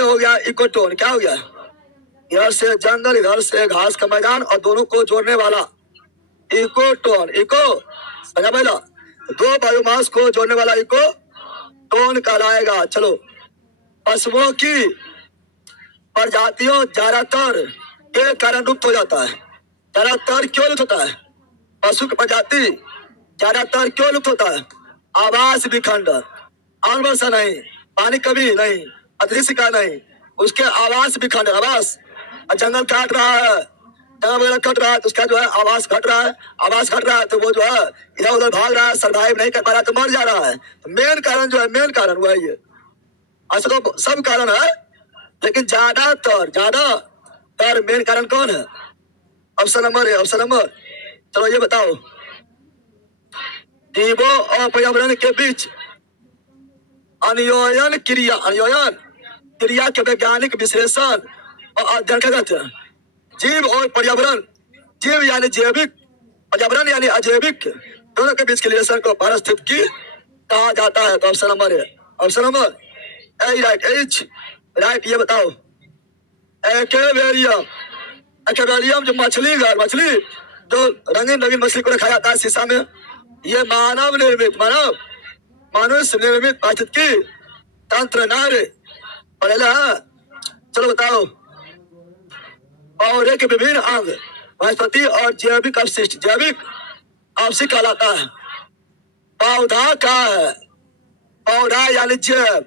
हो गया इकोटोन। क्या हो गया? इधर से जंगल, इधर से घास का मैदान, और दोनों को जोड़ने वाला इकोटोन। इको समझा पहला, दो बायोमास को जोड़ने वाला इकोटोन कहलाएगा। चलो, पशुओं की प्रजातियों ज्यादातर के कारण लुप्त हो जाता है। ज्यादातर क्यों लुप्त होता है? पशु की प्रजाति ज्यादातर क्यों लुप्त होता है? आवास विखंडन, वर्षा नहीं, पानी कभी नहीं, अदृश्य का नहीं, उसके आवास विखंडन। आवास, जंगल काट रहा है, जंगल वगैरह कट रहा है, तो उसका जो है आवास घट रहा है। आवास घट रहा है तो वो जो है इधर उधर भाग रहा है, सर्वाइव नहीं कर पा रहा, तो मर जा रहा है। तो मेन कारण जो है, मेन कारण वो है ये। ऐसा तो सब कारण है, लेकिन ज्यादातर मेन कारण कौन है? ऑप्शन नंबर है, ऑप्शन नंबर। चलो ये बताओ, जीवों और पर्यावरण के बीच अन्योन्य क्रिया के वैज्ञानिक विश्लेषण और अध्ययन क्या कहते हैं? जीव और पर्यावरण, जीव यानी जैविक, पर्यावरण यानी अजैविक, दोनों के बीच के रिलेशन को पारिस्थितिकी कहा जाता है। तो ऑप्शन नंबर है, ऑप्शन नंबर ए राइट, एच राइट। ये बताओ, एक्वेरियम जो मछली जो रंगीन रंगीन मछली को रखा जाता है शीशा में, ये मानव निर्मित, मनुष्य निर्मित पारिस्थितिकी तंत्र ना रे पहले है। चलो बताओ, पौधे के विभिन्न अंग वनस्पति और जैविक अवशिष्ट, जैविक अवशिष्ट कहलाता है। पौधा क्या है? पौधा यानी जैव,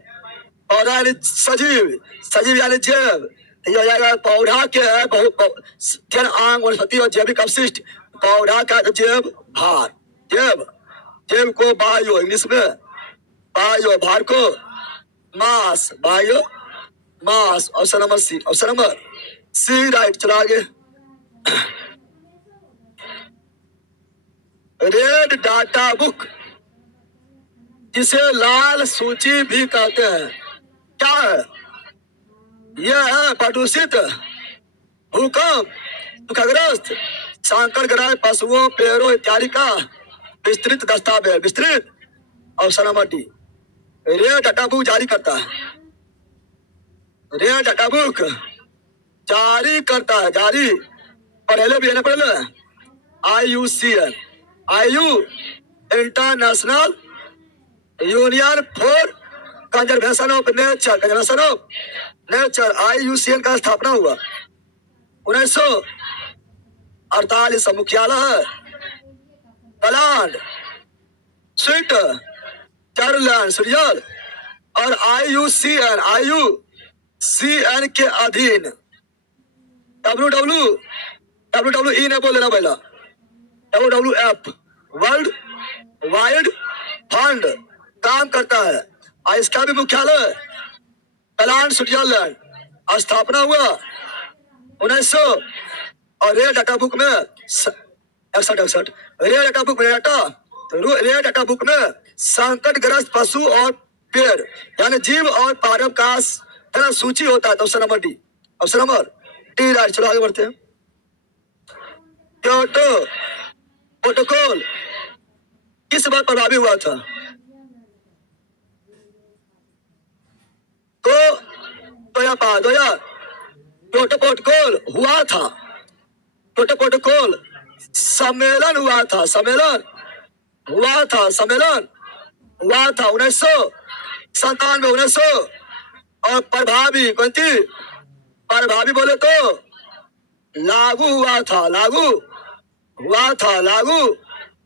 पौधा यानी सजीव, सजीव यानी जैव। ये हो जाएगा पौधा के है बहुत अंग वनस्पति और जैविक अवशिष्ट। पौधा का जैव भार, जैव को बायो, इंग्लिश में बायो, भार को mass, biomass. Option number C, option number C right. चलो आगे, रेड डाटा बुक, जिसे लाल सूची भी कहते हैं, क्या है? यह है प्रदूषित, भूकंप, दुखग्रस्त, संकर ग्रह, पशुओं, पेड़ों इत्यादि का विस्तृत दस्तावेज, विस्तृत। Option number D, red data book जारी करता है, रेड डाटा बुक जारी करता है, जारी। पढ़े भी है ना, पढ़े IUCN, international union for conservation of nature, conservation of nature, IUCN का स्थापना हुआ 1948। मुख्यालय है पोलैंड, स्विट्जरलैंड, और IUCN के अधीन WWE ने बोल लेना पहला, WWF वर्ल्ड वाइड फंड काम करता है। इसका भी मुख्यालय पोलैंड, स्विट्जरलैंड। स्थापना हुआ 1900। और रेड डाटा बुक में 61 रेड डाटा बुक में रेड डाटा बुक में संकटग्रस्त पशु और पेड़ यानी जीव और पारव का तरह सूची होता है। तो option number D, option number D right. चलो आगे बढ़ते हैं। क्योटो प्रोटोकॉल किस बात पर प्रभावी हुआ था? तो 2005 क्योटो प्रोटोकॉल हुआ था, क्योटो प्रोटोकॉल सम्मेलन हुआ था, सम्मेलन हुआ था 1997, 1900। और प्रभावी कौन थी? प्रभावी बोले तो लागू हुआ था, लागू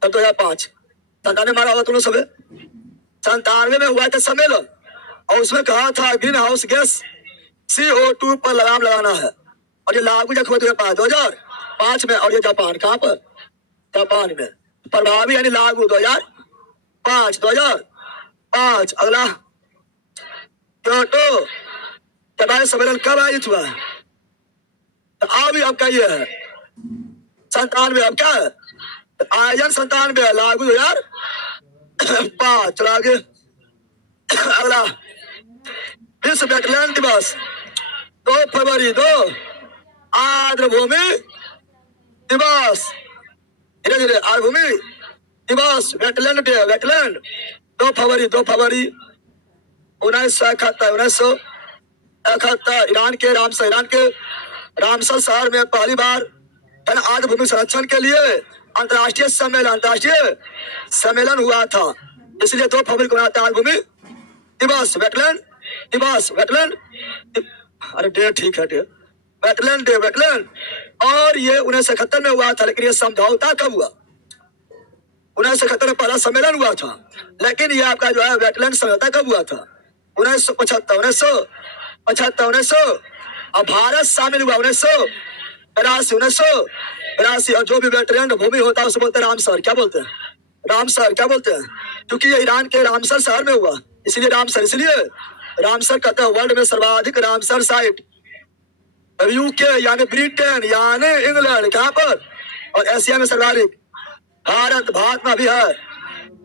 तब 2005। 97 मारा हुआ तुम लोग सब, 97 में हुआ था सम्मेलन, और उसमें कहा था ग्रीन हाउस गैस CO2 पर लगाम लगाना है। और ये लागू जब हुआ 2005 में। और ये जापान, कहाँ पर? जापान में। प्रभावी यानी लागू 2005। अगला क्योटो सम्मेलन कब आयोजित हुआ? तो अभी आपका ये है 97। अब क्या है? आयोजन 97, लागू 2005। चला आगे। अगला विश्व वेटलैंड दिवस 2 फरवरी, 2 आर्द्रभूमि दिवस, धीरे धीरे आर्द्रभूमि दिवस, वेटलैंड डे, वेटलैंड 2 फरवरी 1971 ईरान के रामसर शहर में पहली बार धन आर्द्र भूमि संरक्षण के लिए अंतर्राष्ट्रीय सम्मेलन हुआ था। इसलिए 2 फरवरी को मनाते हैं आर्द्र भूमि दिवस, वेटलैंड। अरे डे ठीक है, डे वेटलैंड डे, वेटलैंड। और ये 1971 में हुआ था, लेकिन ये समझौता कब हुआ? 1971 में पहला सम्मेलन हुआ था, लेकिन ये आपका जो है वेटलैंड समझौता कब हुआ था? 1975 अब भारत शामिल हुआ 1982। और जो भी वेटलैंड भूमि होता है उसे बोलते हैं रामसर। क्या बोलते हैं? रामसर। क्या बोलते हैं? क्योंकि ये ईरान के रामसर शहर में हुआ, इसलिए रामसर। इसलिए रामसर कहते हैं वर्ल्ड में सर्वाधिक रामसर साइट यूके यानी ब्रिटेन यानी इंग्लैंड, कहाँ पर? और एशिया में सर्वाधिक भारत में भी है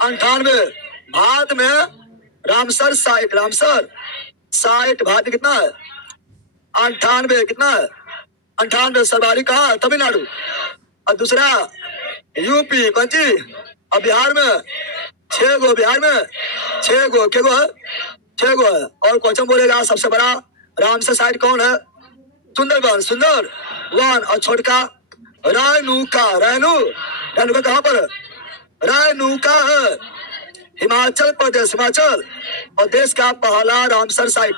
98। भारत में रामसर साइट भारत में कितना है? 98। कितना है? 98 सर्वाधिक। कहाँ? तमिलनाडु। और दूसरा यूपी, कौन सी? और बिहार में 6 गो, बिहार में 6 गो, है 6 गो है। और क्वेश्चन बोलेगा सबसे बड़ा रामसर साइट कौन है? सुंदरवन। और छोटका रेणुका का कहाँ पर? रेणुका है हिमाचल प्रदेश, हिमाचल। और देश का पहला रामसर साइट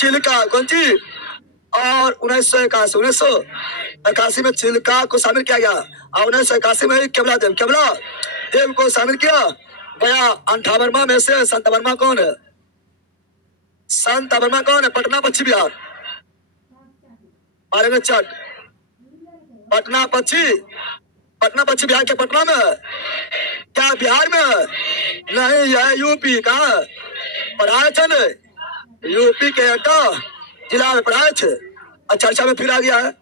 चिल्का, कौन सी? और 1981 में चिल्का को शामिल किया गया। और 1981 में केवला देव को शामिल किया गया। 58वां में से संत वर्मा कौन है? पटना पश्चिम बिहार। पटना पश्चिम बिहार के पटना में, क्या बिहार में? नहीं, यह यूपी का पढ़ाए थे न, यूपी के जिला में पढ़ाए थे। चर्चा में फिर आ गया है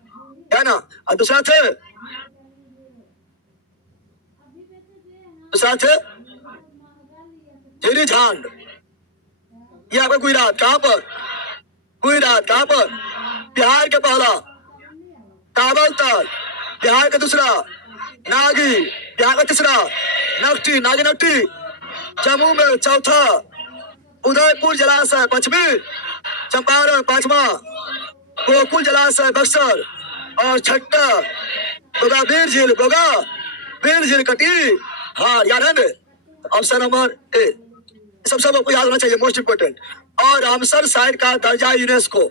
ना। और दूसरा थे झीरी झांड, ये आपका गुजरात। कहाँ पर? बिहार के पहला काबल तल, बिहार का दूसरा नागी, बिहार का तीसरा नागी। जम्मू में चौथा उदयपुर जलाशय, पश्चिमी चंपारण 5वां, गोकुल जलाशय बक्सर। और छठा वीर झील कटी। हाँ, याद है। ऑप्शन नंबर ए सबको याद होना चाहिए, मोस्ट इम्पोर्टेंट। और रामसर साइट का दर्जा यूनेस्को।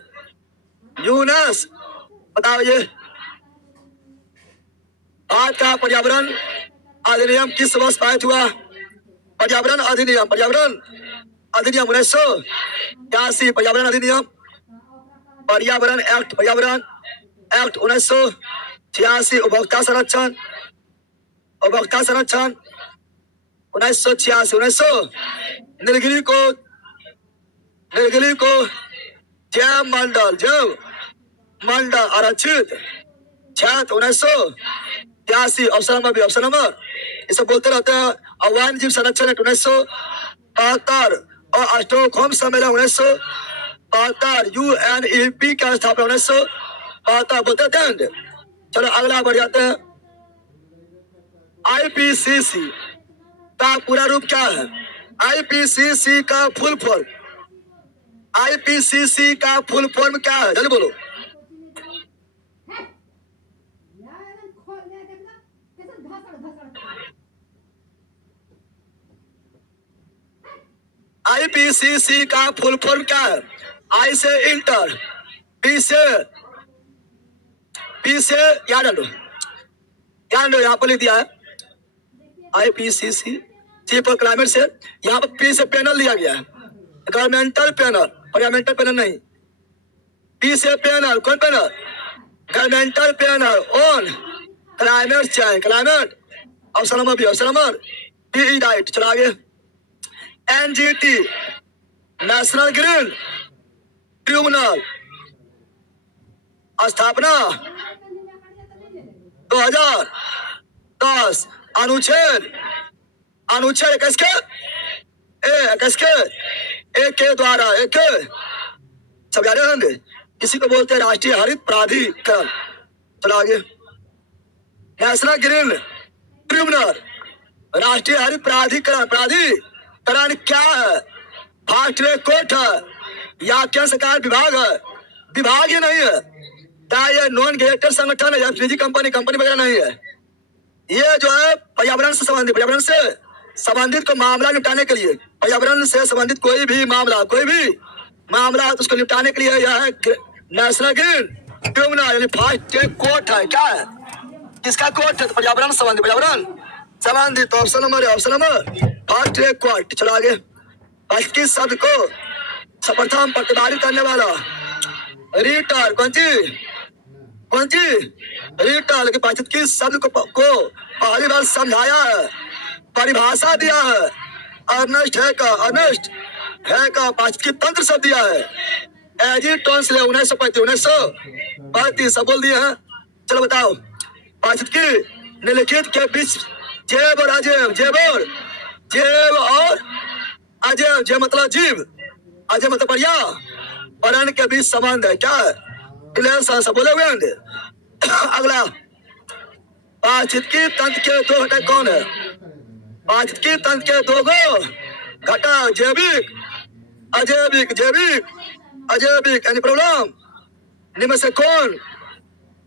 बताओ ये भारत का पर्यावरण अधिनियम किस वर्ष पारित हुआ? पर्यावरण अधिनियम 1983। पर्यावरण एक्ट 1986। उपभोक्ता संरक्षण 1986। नीलगिरी को जैव मंडल आरक्षित क्षेत्र 1983। ऑप्शन नंबर इसे बोलते रहते हैं। और वन्य जीव संरक्षण एक्ट 1972 और स्टॉकहोम सम्मेलन 1972। UNEP का स्थापना 1972 बोलते थे। चलो अगला बढ़ जाते हैं। IPCC का पूरा रूप क्या है? IPCC का फुल फॉर्म क्या है? जल्दी बोलो। IPCC का फुल फॉर्म क्या है? आई से इंटर, पी से याद लो, यहाँ पर लिख दिया है IPCC। सी पर क्लाइमेट से, यहाँ पर पी से पैनल लिया गया है, गवर्नमेंटल पैनल, पार्लियामेंटल पैनल नहीं। पी से पैनल, कौन panel? Governmental panel on climate change, option number B right. चलो आगे। NGT नेशनल ग्रीन ट्रिब्यूनल स्थापना 2010। अनुच्छेद 21 के द्वारा सब याद होंगे। इसी को बोलते हैं राष्ट्रीय हरित प्राधिकरण। चलो आगे। नेशनल ग्रीन ट्रिब्यूनल, राष्ट्रीय हरित प्राधिकरण क्या है? फास्ट ट्रैक कोर्ट है या केंद्र सरकार विभाग है? विभाग ही नहीं है। क्या ये नॉन गेजेटेड संगठन है या निजी कंपनी वगैरह नहीं है? ये जो है पर्यावरण से संबंधित को मामला निपटाने के लिए, पर्यावरण से संबंधित कोई भी मामला है तो उसको निपटाने के लिए यह है नेशनल ग्रीन ट्रिब्यूनल यानी फास्ट ट्रैक कोर्ट है। क्या है? किसका कोर्ट है? तो पर्यावरण संबंधित। तो option number fast track court. चलो आगे। फास्ट शब्द को सर्वप्रथम प्रतिपादित करने वाला रीटर कौन सी रीटर की पारित की शब्द को पहली बार समझाया है, परिभाषा दिया है अर्नेस्ट है का पारित की तंत्र शब्द दिया है एजिटॉन्स ले 1935 सब बोल दिए हैं। चलो बताओ पारित की निम्नलिखित के बीच जेब और अजेब मतलब जीव, अजय मतलब पर्यावरण के बीच संबंध है। क्या है? क्लियर सब बोले हुए होंगे। अगला पारिस्थितिकी तंत्र के दो घटक कौन है? पारिस्थितिकी तंत्र के दो घटक अजैविक यानी प्रॉब्लम। निम्न से कौन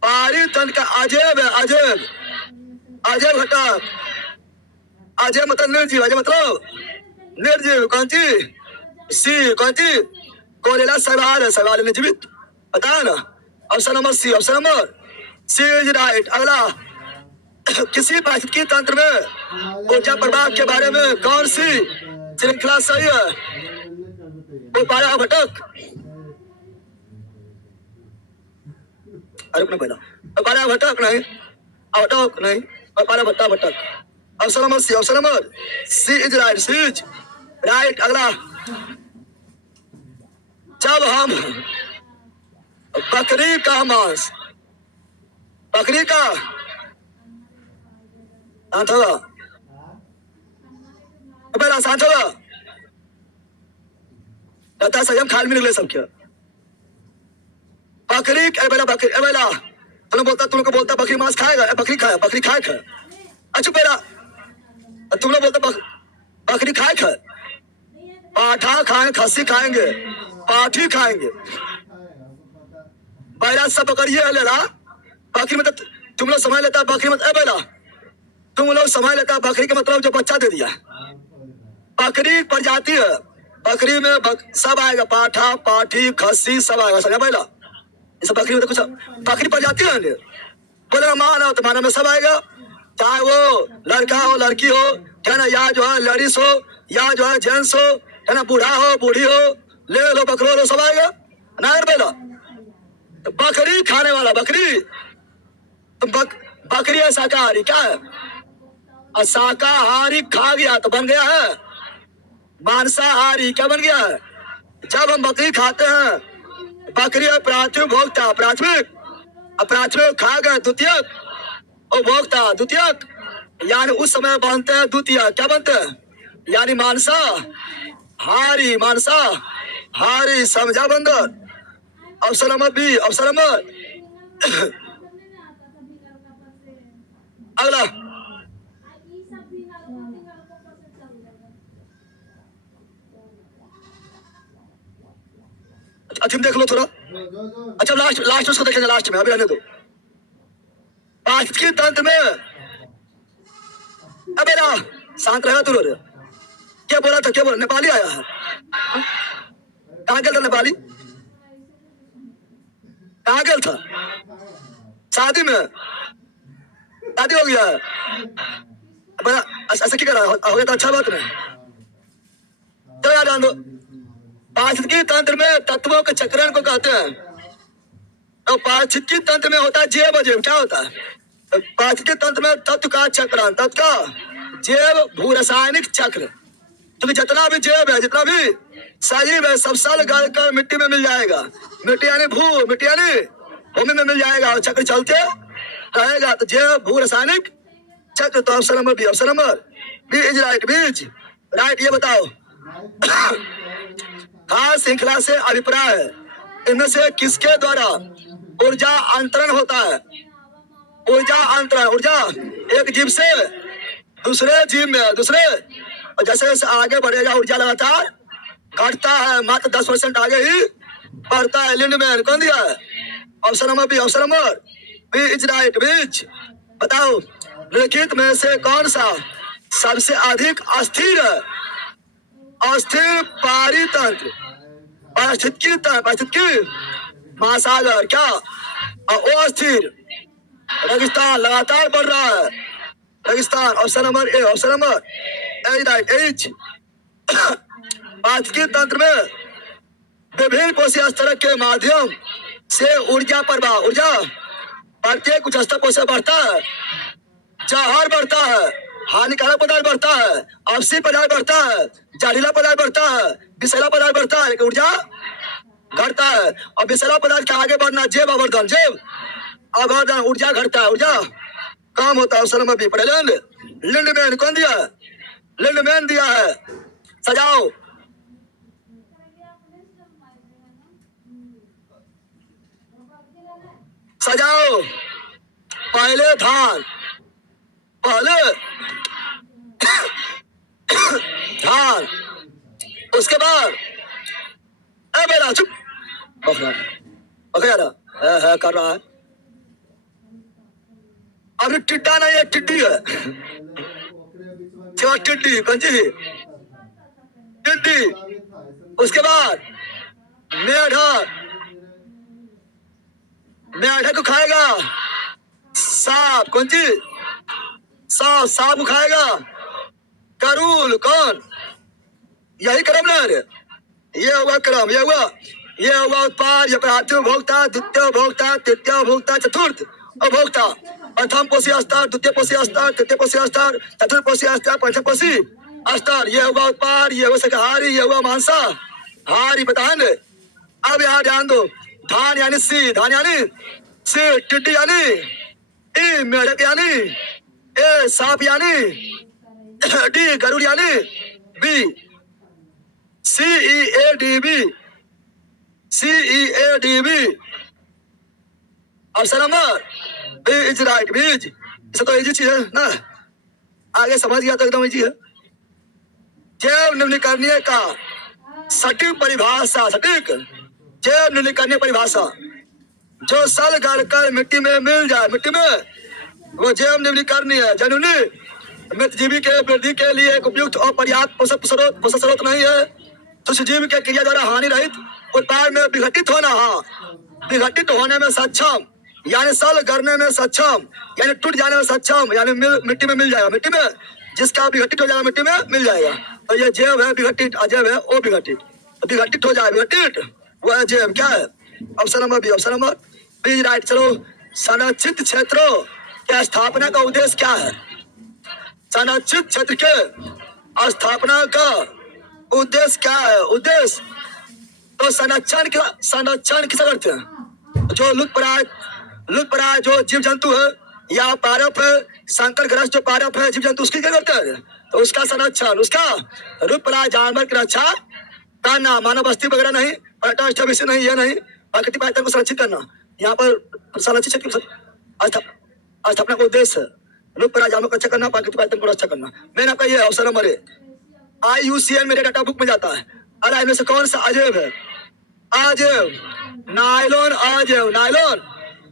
पारित तंत्र का अजैव है? अजैव घटक। अजय मतलब निर्जीव कौन सी कोलेला सवाल निर्जीवित पता है ना। Option number C is right. अगला किसी पारिस्थितिकी तंत्र में ऊर्जा प्रवाह के बारे में कौन सी श्रृंखला सही है? कोई पारा भटक पारा भटक नहीं पारा भटक। Option number C is right. अगला जब हम बकरी का मांस शांत होगा कहता संयम खाल में निकले सब क्या बकरी तुम बोलता बकरी मांस खाएगा, बकरी खाए अच्छा पहला तुम लोग बोलते बकरी खाए पाठा खाए, खस्सी खाएंगे, पाठी खाएंगे। पहला सब बकरिए ले रहा बकरी मतलब तुम लोग समझ लेता बकरी मतलब तुम लोग समझ लेता बकरी का मतलब जो बच्चा दे दिया। बकरी प्रजाति है, बकरी में सब आएगा, पाठा पाठी खस्सी सब आएगा। समझा पहला इस बकरी में तो कुछ बकरी प्रजाति है बोले मान हो तो माना में सब आएगा, चाहे वो लड़का हो लड़की हो है ना, या जो है लेडीज हो या जो है जेंट्स हो है ना, बूढ़ा हो बूढ़ी हो, ले लो बकरो लो सब आएगा ना पहला। तो बकरी खाने वाला बकरी तो बकरी है शाकाहारी। क्या है? शाकाहारी खा गया तो बन गया है मांसाहारी। क्या बन गया है? जब हम बकरी खाते हैं बकरी प्राथमिक भोक्ता प्राथमिक खा गए द्वितीयक और भोक्ता द्वितीयक यानी उस समय बनते हैं द्वितीय। क्या बनते हैं? यानी मांसाहारी समझा बंदर। Option number B. अगला अच्छा देख लो थोड़ा। अच्छा लास्ट उसको देखेंगे लास्ट में, अभी रहने दो। पारिस्थितिकी तंत्र में अबे ना शांत रहेगा तू रे। क्या बोला था? नेपाली आया है। कहाँ गया था नेपाली? कहाँ गया था? शादी में शादी हो गया है। ऐसा क्या कर रहा हो गया तो अच्छा बात नहीं। चलो यार जान दो। पारिस्थितिकी तंत्र में तत्वों के चक्रण को कहते हैं और पारिस्थितिकी तंत्र में होता है जैव अजैव। क्या होता है? पारिस्थितिकी तंत्र में तत्व का चक्रण, तत्व का जैव भू रासायनिक चक्र, क्योंकि जितना भी जैव है जितना भी सजीव है सब साल गल कर मिट्टी में मिल जाएगा। मिट्टी यानी भूमि में मिल जाएगा और चक्र चलते रहेगा। तो जैव भू रासायनिक चक्र। तो option number B is right. ये बताओ खास श्रृंखला से अभिप्राय है इनमें से किसके द्वारा ऊर्जा अंतरण होता है? ऊर्जा एक जीव से दूसरे जीव में और जैसे जैसे आगे बढ़ेगा ऊर्जा लगातार घटता है मात्र 10% आगे ही बढ़ता है। लिंडमैन कौन दिया है? Option number B, option number B is right. बीच बताओ निम्नलिखित में से कौन सा सबसे अधिक अस्थिर है? अस्थिर पारितंत्र, पारिस्थितिकी महासागर क्या? और अस्थिर रेगिस्तान लगातार बढ़ रहा है। रेगिस्तान ऑप्शन नंबर ए, ऑप्शन नंबर ए राइट। एच पारिस्थितिकी तंत्र में विभिन्न कोशीय स्तर के माध्यम से ऊर्जा प्रवाह, ऊर्जा बढ़ती कुछ स्तर से बढ़ता है, जहर बढ़ता है, हानिकारक पदार्थ बढ़ता है, आपसी पदार्थ बढ़ता है, जहरीला पदार्थ बढ़ता है, विषैला पदार्थ बढ़ता है, लेकिन ऊर्जा घटता है। और विषैला पदार्थ के आगे बढ़ना जैव आवर्धन, जैव आवर्धन ऊर्जा घटता है, ऊर्जा कम होता है। ऑप्शन नंबर बी पढ़ेलेंगे। लिंडमैन कौन दिया है? लिंडमैन दिया है। सजाओ सजाओ पहले धान, पहले धान, उसके बाद बेटा चुप है कर रहा है। अभी टिड्डा नहीं है, टिड्डी है। टिड्डी कौन सी टिड्डी? उसके बाद मेढक, मेढक को खाएगा। सांप कौन सी? सांप, सांप को खाएगा। करूल कौन? यही क्रम ना रे, ये हुआ क्रम, ये हुआ उत्पाद, ये प्राथमिक उपभोक्ता, द्वितीय उपभोक्ता, तृतीय उपभोक्ता, चतुर्थ उपभोक्ता। प्रथम पोषी स्तर, द्वितीय पोषी स्तर, तृतीय पोषी स्तर, चतुर्थ पोषी स्तर, पंचम पोषी स्तर। ये हुआ उत्पाद, ये हुआ शाकाहारी, ये हुआ मांसाहारी। बताएंगे अब यहाँ ध्यान दो। धान यानी सी, धान यानी सी, टिड्डी यानी ई, मेढक यानी ए, सांप यानी डी, गरुड़ यानी B, CEADB, CEADB option number B is right. बीज इसे तो इजी चीज है ना, आगे समझ गया तो एकदम इजी है। जैव निम्नीकरणीय का सटीक परिभाषा, सटीक जैव निम्नीकरणीय परिभाषा जो सल गलकर मिट्टी में मिल जाए, मिट्टी में, वो जैव निम्नीकरणीय है। जनूनी मृतजीवी के वृद्धि के लिए एक उपयुक्त और पर्याप्त पोषक स्रोत नहीं है। तुझ जीव के क्रिया द्वारा हानि रहित उत्पाद में विघटित होना, हाँ विघटित होने में सक्षम, यानी सल करने में सक्षम, यानी टूट जाने में सक्षम, यानी मिट्टी में मिल जाएगा, मिट्टी में जिसका विघटित हो जाएगा मिट्टी में मिल जाएगा। तो ये जैव है विघटित, अजैव है वो विघटित, विघटित हो जाए विघटित वह जैव क्या है? Option number B, option number B right. चलो संरक्षित क्षेत्रों के स्थापना का उद्देश्य क्या है? संरक्षित क्षेत्र के स्थापना का उद्देश्य क्या है? उद्देश्य तो संरक्षण किसे करते हैं? जो लुप्तप्राय जो जीव जंतु है या पारप है, संकट ग्रस्त जो पारप है जीव जंतु, उसकी क्या करते हैं? तो उसका संरक्षण, उसका लुप्तप्राय जानवर की रक्षा करना, मानव बस्ती वगैरह नहीं, पर्यटन विषय नहीं, ये नहीं, प्राकृतिक पायतन को संरक्षित करना। यहाँ पर संरक्षित क्षेत्र स्थापना का उद्देश्य है लुप्तप्राय जानवर को रक्षा करना, प्राकृतिक पायतन को रक्षा करना। मैंने आपका ये ऑप्शन नंबर है IUCN मेरे डाटा बुक में जाता है। अरे इनमें से कौन सा अजैव है? अजैव, नायलॉन अजैव, नायलॉन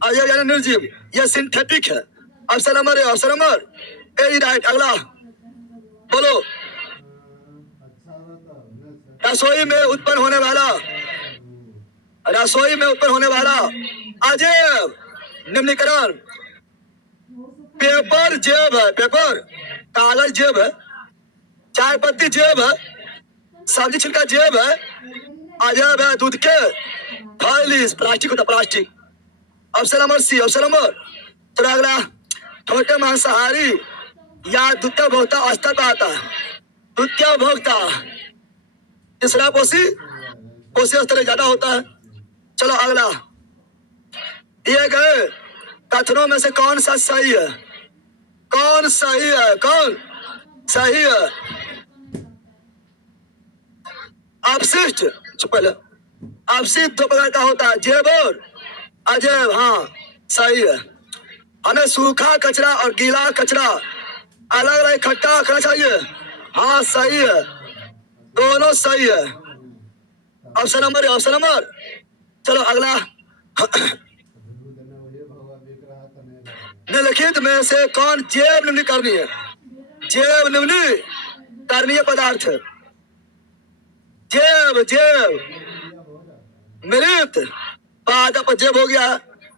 अजैव यानी निर्जीव, यह सिंथेटिक है। ऑप्शन नंबर ए, ऑप्शन नंबर ए राइट। अगला बोलो। रसोई में उत्पन्न होने वाला अजैव निम्नीकरण पेपर जैव है, पेपर कागज जैव है, चाय पत्ती जैव है, सब्जी छिलका जैव है, अजैव है दूध के थैली, प्लास्टिक होता plastic. Option number C, option number. तो अगला छोटे मांसाहारी या द्वितीय उपभोक्ता स्तर पर आता है। द्वितीय उपभोक्ता तीसरा पोषी स्तर ज्यादा होता है। चलो अगला, दिए गए कथनों में से कौन सा सही है? कौन सही है? कौन सही है? अपशिष्ट, पहले अपशिष्ट दो प्रकार का होता है, जैव और अजैव। हाँ सही है। हमें सूखा कचरा और गीला कचरा अलग अलग इकट्ठा करना चाहिए। हाँ सही है, दोनों सही है। ऑप्शन नंबर चलो अगला। निम्नलिखित में से कौन जैव निम्न करनी है? जैव निम्न करणीय पदार्थ। जैव जैव मृत पादप जैव हो गया है,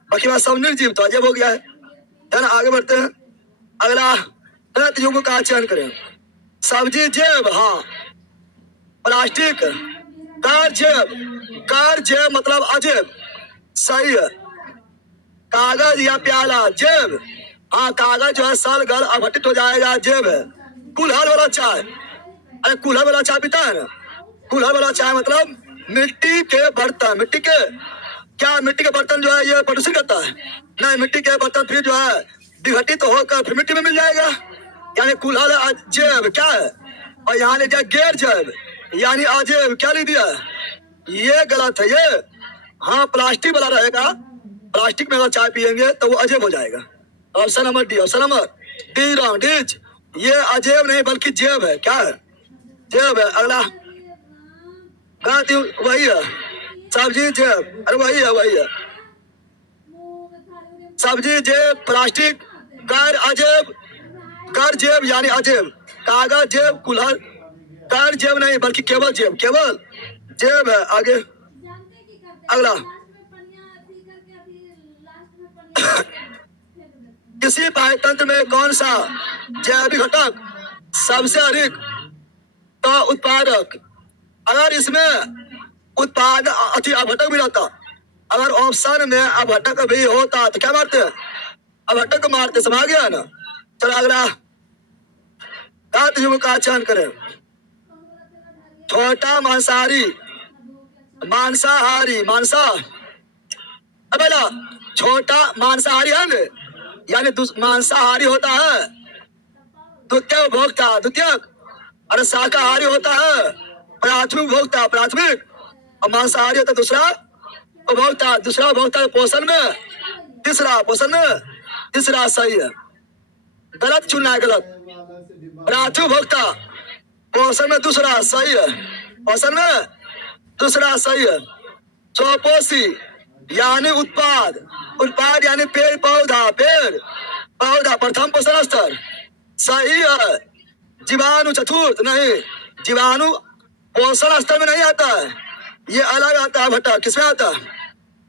बाकी बात सब निर्जीव तो अजैव हो गया है। धन आगे बढ़ते हैं। अगला गलत युग का चयन करें। सब्जी जैव, हाँ। प्लास्टिक कार जैव मतलब अजैव, सही है। कागज या प्याला जैव, हाँ कागज जो है सड़ गल अपघटित हो जाएगा, जैव है। कुल्हड़ वाला चाय, अरे कुल्हड़ वाला चाय पीता है ना, कुल्हड़ वाला चाय मतलब मिट्टी के बर्तन, मिट्टी के क्या मिट्टी के बर्तन जो है ये प्रदूषण करता है? नहीं, मिट्टी के बर्तन फिर जो है विघटित तो होकर फिर मिट्टी में मिल जाएगा, यानी कुल्हड़ जैव क्या है। और यहाँ ले दिया गैर जैव यानी अजैव, क्या लिख दिया? ये गलत है ये। हाँ प्लास्टिक वाला रहेगा, प्लास्टिक में अगर चाय पियेंगे तो वो अजैव हो जाएगा। Option number D, option number D wrong, डीज। ये अजैव नहीं बल्कि जैव है, क्या है? जैव है। अगला गलत वही है, सब्जी जैव, अरे वही है सब्जी जैव, प्लास्टिक गैर अजैव, गैर जैव यानी अजैव, कागज जैव, कुल्हड़ गैर जैव नहीं बल्कि केवल जैव है। आगे अगला किसी पाचन में कौन सा जैविक घटक सबसे अधिक का उत्पादक? अगर इसमें उत्पाद अपघटक भी रहता, अगर ऑप्शन में अपघटक भी होता तो क्या मारते? अपघटक मारते, समझ गया ना। चलो अगला का चयन करें। छोटा मांसाहारी बेटा छोटा मांसाहारी है ना, यानी मांसाहारी होता है द्वितीय उपभोक्ता, अरे शाकाहारी होता है प्राथमिक उपभोक्ता, और मांसाहारी होता दूसरा उपभोक्ता पोषण में तीसरा सही है। गलत चुनना है, गलत। प्राथमिक उपभोक्ता पोषण में दूसरा सही है, पोषण में दूसरा सही है। स्वपोषी यानी उत्पाद यानी पेड़ पौधा प्रथम पोषण स्तर सही है। जीवाणु चतुर्थ नहीं, जीवाणु पोषण स्तर में नहीं आता है, ये अलग आता है घटक। किसमें आता है?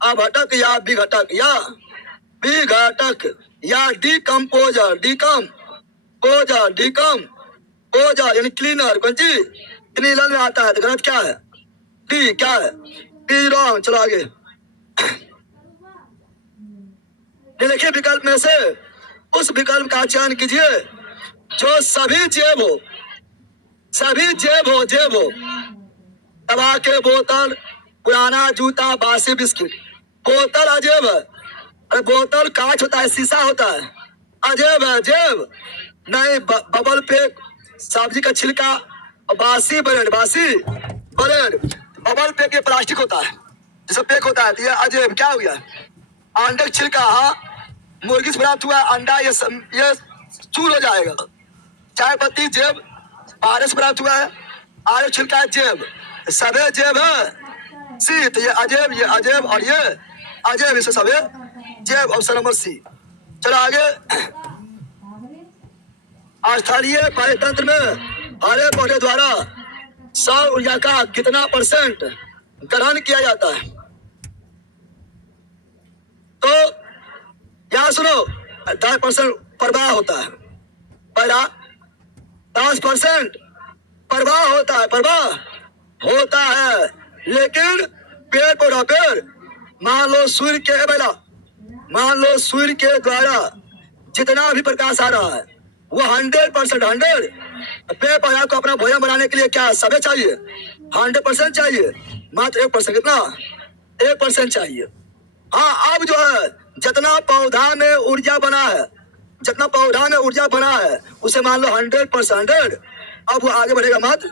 अपघटक या विघटक या डिकम्पोजर यानी क्लीनर में आता है। तो गलत क्या है? डी, क्या है? D wrong. चलो आगे निम्नलिखित विकल्प में से उस विकल्प का चयन कीजिए जो सभी जैव हो। दवा के बोतल, पुराना जूता, बासी बिस्किट। बोतल अजैव है, अरे बोतल कांच होता है, शीशा होता है, अजैव है, जैव नहीं। बबल पैक, सब्जी का छिलका, बासी ब्रेड बबल पैक ये प्लास्टिक होता है जिसमें पैक होता है, ये अजैव क्या हो गया? अंडे का छिलका, हाँ मुर्गी से प्राप्त हुआ अंडा ये चूर हो जाएगा। चाय पत्ती जैव, बारिश प्राप्त हुआ है आलू छिलका जैव, सभी जैव है सी। तो ये अजैव और ये अजैव, इसे सभी जैव, ऑप्शन नंबर सी। चलो आगे। स्थलीय पाचन में हरे पौधे द्वारा सौर ऊर्जा का कितना % ग्रहण किया जाता है? तो यहाँ सुनो, 10% प्रवाह होता है। पहला 10% प्रवाह होता है, लेकिन पेड़ पौधा मान लो सूर्य के द्वारा जितना भी प्रकाश आ रहा है वो 100% पेड़ पौधा को अपना भोजन बनाने के लिए क्या सभी चाहिए? 100% चाहिए, मात्र 1% कितना? 1% चाहिए। हाँ अब जो है जितना पौधा में ऊर्जा बना है उसे मान लो 100%, अब वो आगे बढ़ेगा मात्र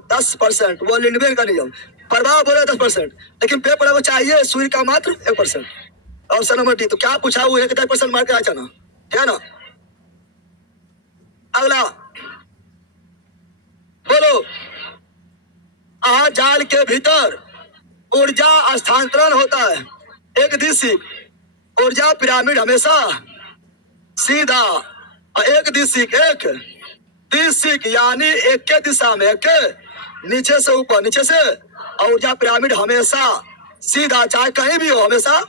10%। वो लिंडबेन का नियम, प्रभाव बोला 10%, लेकिन पेड़ पौधा को चाहिए सूर्य का मात्र 1%। Option number D. तो क्या पूछा हुआ है कि 10% मार के आ जाना, क्या ना। अगला बोलो, महाजाल के भीतर ऊर्जा स्थानांतरण होता है एक दिशी। ऊर्जा पिरामिड हमेशा सीधा और एक दिशी एक दिशिक यानी एक के दिशा में एक नीचे से ऊपर नीचे से, और ऊर्जा पिरामिड हमेशा सीधा, चाहे कहीं भी हो हमेशा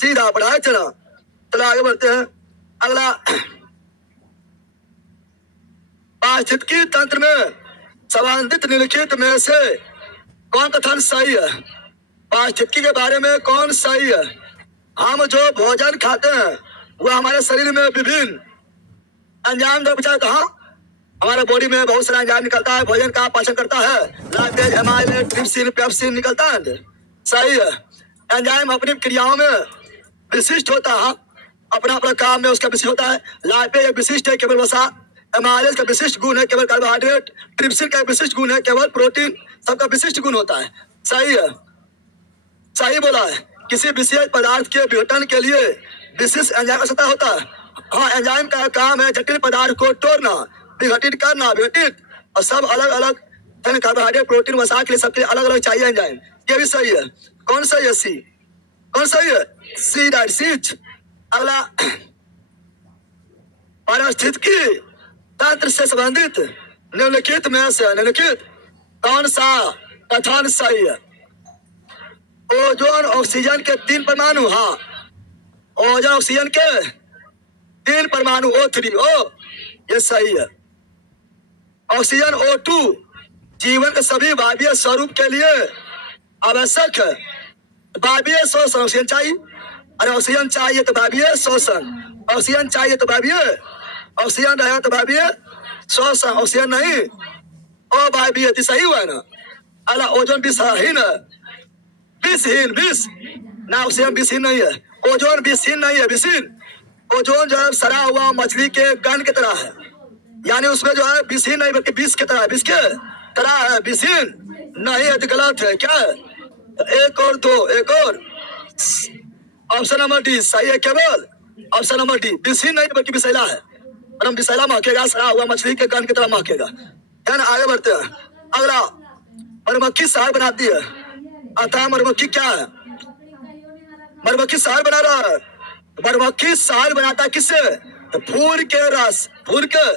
सीधा बढ़ाए चला। चलो आगे बढ़ते हैं। अगला, पारिस्थितिकी तंत्र में संबंधित निम्नलिखित में से कौन कथन सही है? पारिस्थितिकी के बारे में कौन सही है? हम जो भोजन खाते हैं वह हमारे शरीर में विभिन्न एंजाइम द्वारा कहा हमारे बॉडी में बहुत सारा एंजाइम निकलता है, भोजन का पाचन करता है, लाइपेज, एमाइलेज, ट्रिप्सिन, पेप्सिन निकलता है। सही है। एंजाइम अपनी क्रियाओं में विशिष्ट होता है, अपना अपना काम में उसका विशिष्ट होता है। लाइपेज एक विशिष्ट है, केवल वसा। एमाइलेज का विशिष्ट गुण है, केवल कार्बोहाइड्रेट। ट्रिप्सिन का विशिष्ट गुण है, केवल प्रोटीन। सबका विशिष्ट गुण होता है। सही है, सही बोला है। किसी विशेष पदार्थ के विघटन के लिए विशिष्ट एंजाइम आवश्यकता होता है। हाँ, एंजाइम का काम है जटिल पदार्थ को तोड़ना, विघटित करना, विघटित, और सब अलग अलग कार्बोहाइड्रेट, प्रोटीन, वसा के लिए सबके अलग अलग चाहिए एंजाइम। ये भी सही है। कौन सही है? सी। कौन सही है? सी, राइट, सीच। अगला, पारिस्थितिकी तंत्र से संबंधित निम्नलिखित में से निम्नलिखित कौन सा कथन सही है? ओजोन ऑक्सीजन के 3 परमाणु। हाँ, ओजोन ऑक्सीजन के 3 परमाणु O3 O, ये सही है। ऑक्सीजन O2 जीवन के सभी वायवीय स्वरूप के लिए आवश्यक है। वायवीय शोषण ऑक्सीजन चाहिए। अरे ऑक्सीजन चाहिए तो वायवीय शोषण, ऑक्सीजन चाहिए तो वायवीय, ऑक्सीजन रहेगा तो वायवीय शोषण, ऑक्सीजन नहीं अवायवीय। सही हुआ है ना? अला ओजोन विषहीन है, विषहीन, विष ना, ऑक्सीजन विषहीन नहीं है। ओजोन विषहीन नहीं है, विषहीन। ओजोन जो है सड़ा हुआ मछली के गन की तरह है, यानी उसमें जो है विषहीन नहीं बल्कि विष की तरह है, विष के तरह है, विषहीन नहीं है तो गलत है। क्या है? एक और दो, एक और, ऑप्शन नंबर डी सही है। केवल ऑप्शन नंबर डी, विषहीन नहीं बल्कि विषैला है। और हम विषैला महकेगा, सड़ा हुआ मछली के गन की तरह महकेगा। है ना? आगे बढ़ते हैं। अगला, मधुमक्खी शहद बनाती है, अतः मधुमक्खी क्या है? मधुमक्खी शहद बना रहा है। मधुमक्खी शहद बनाता है किससे? तो फूल के रस, फूल के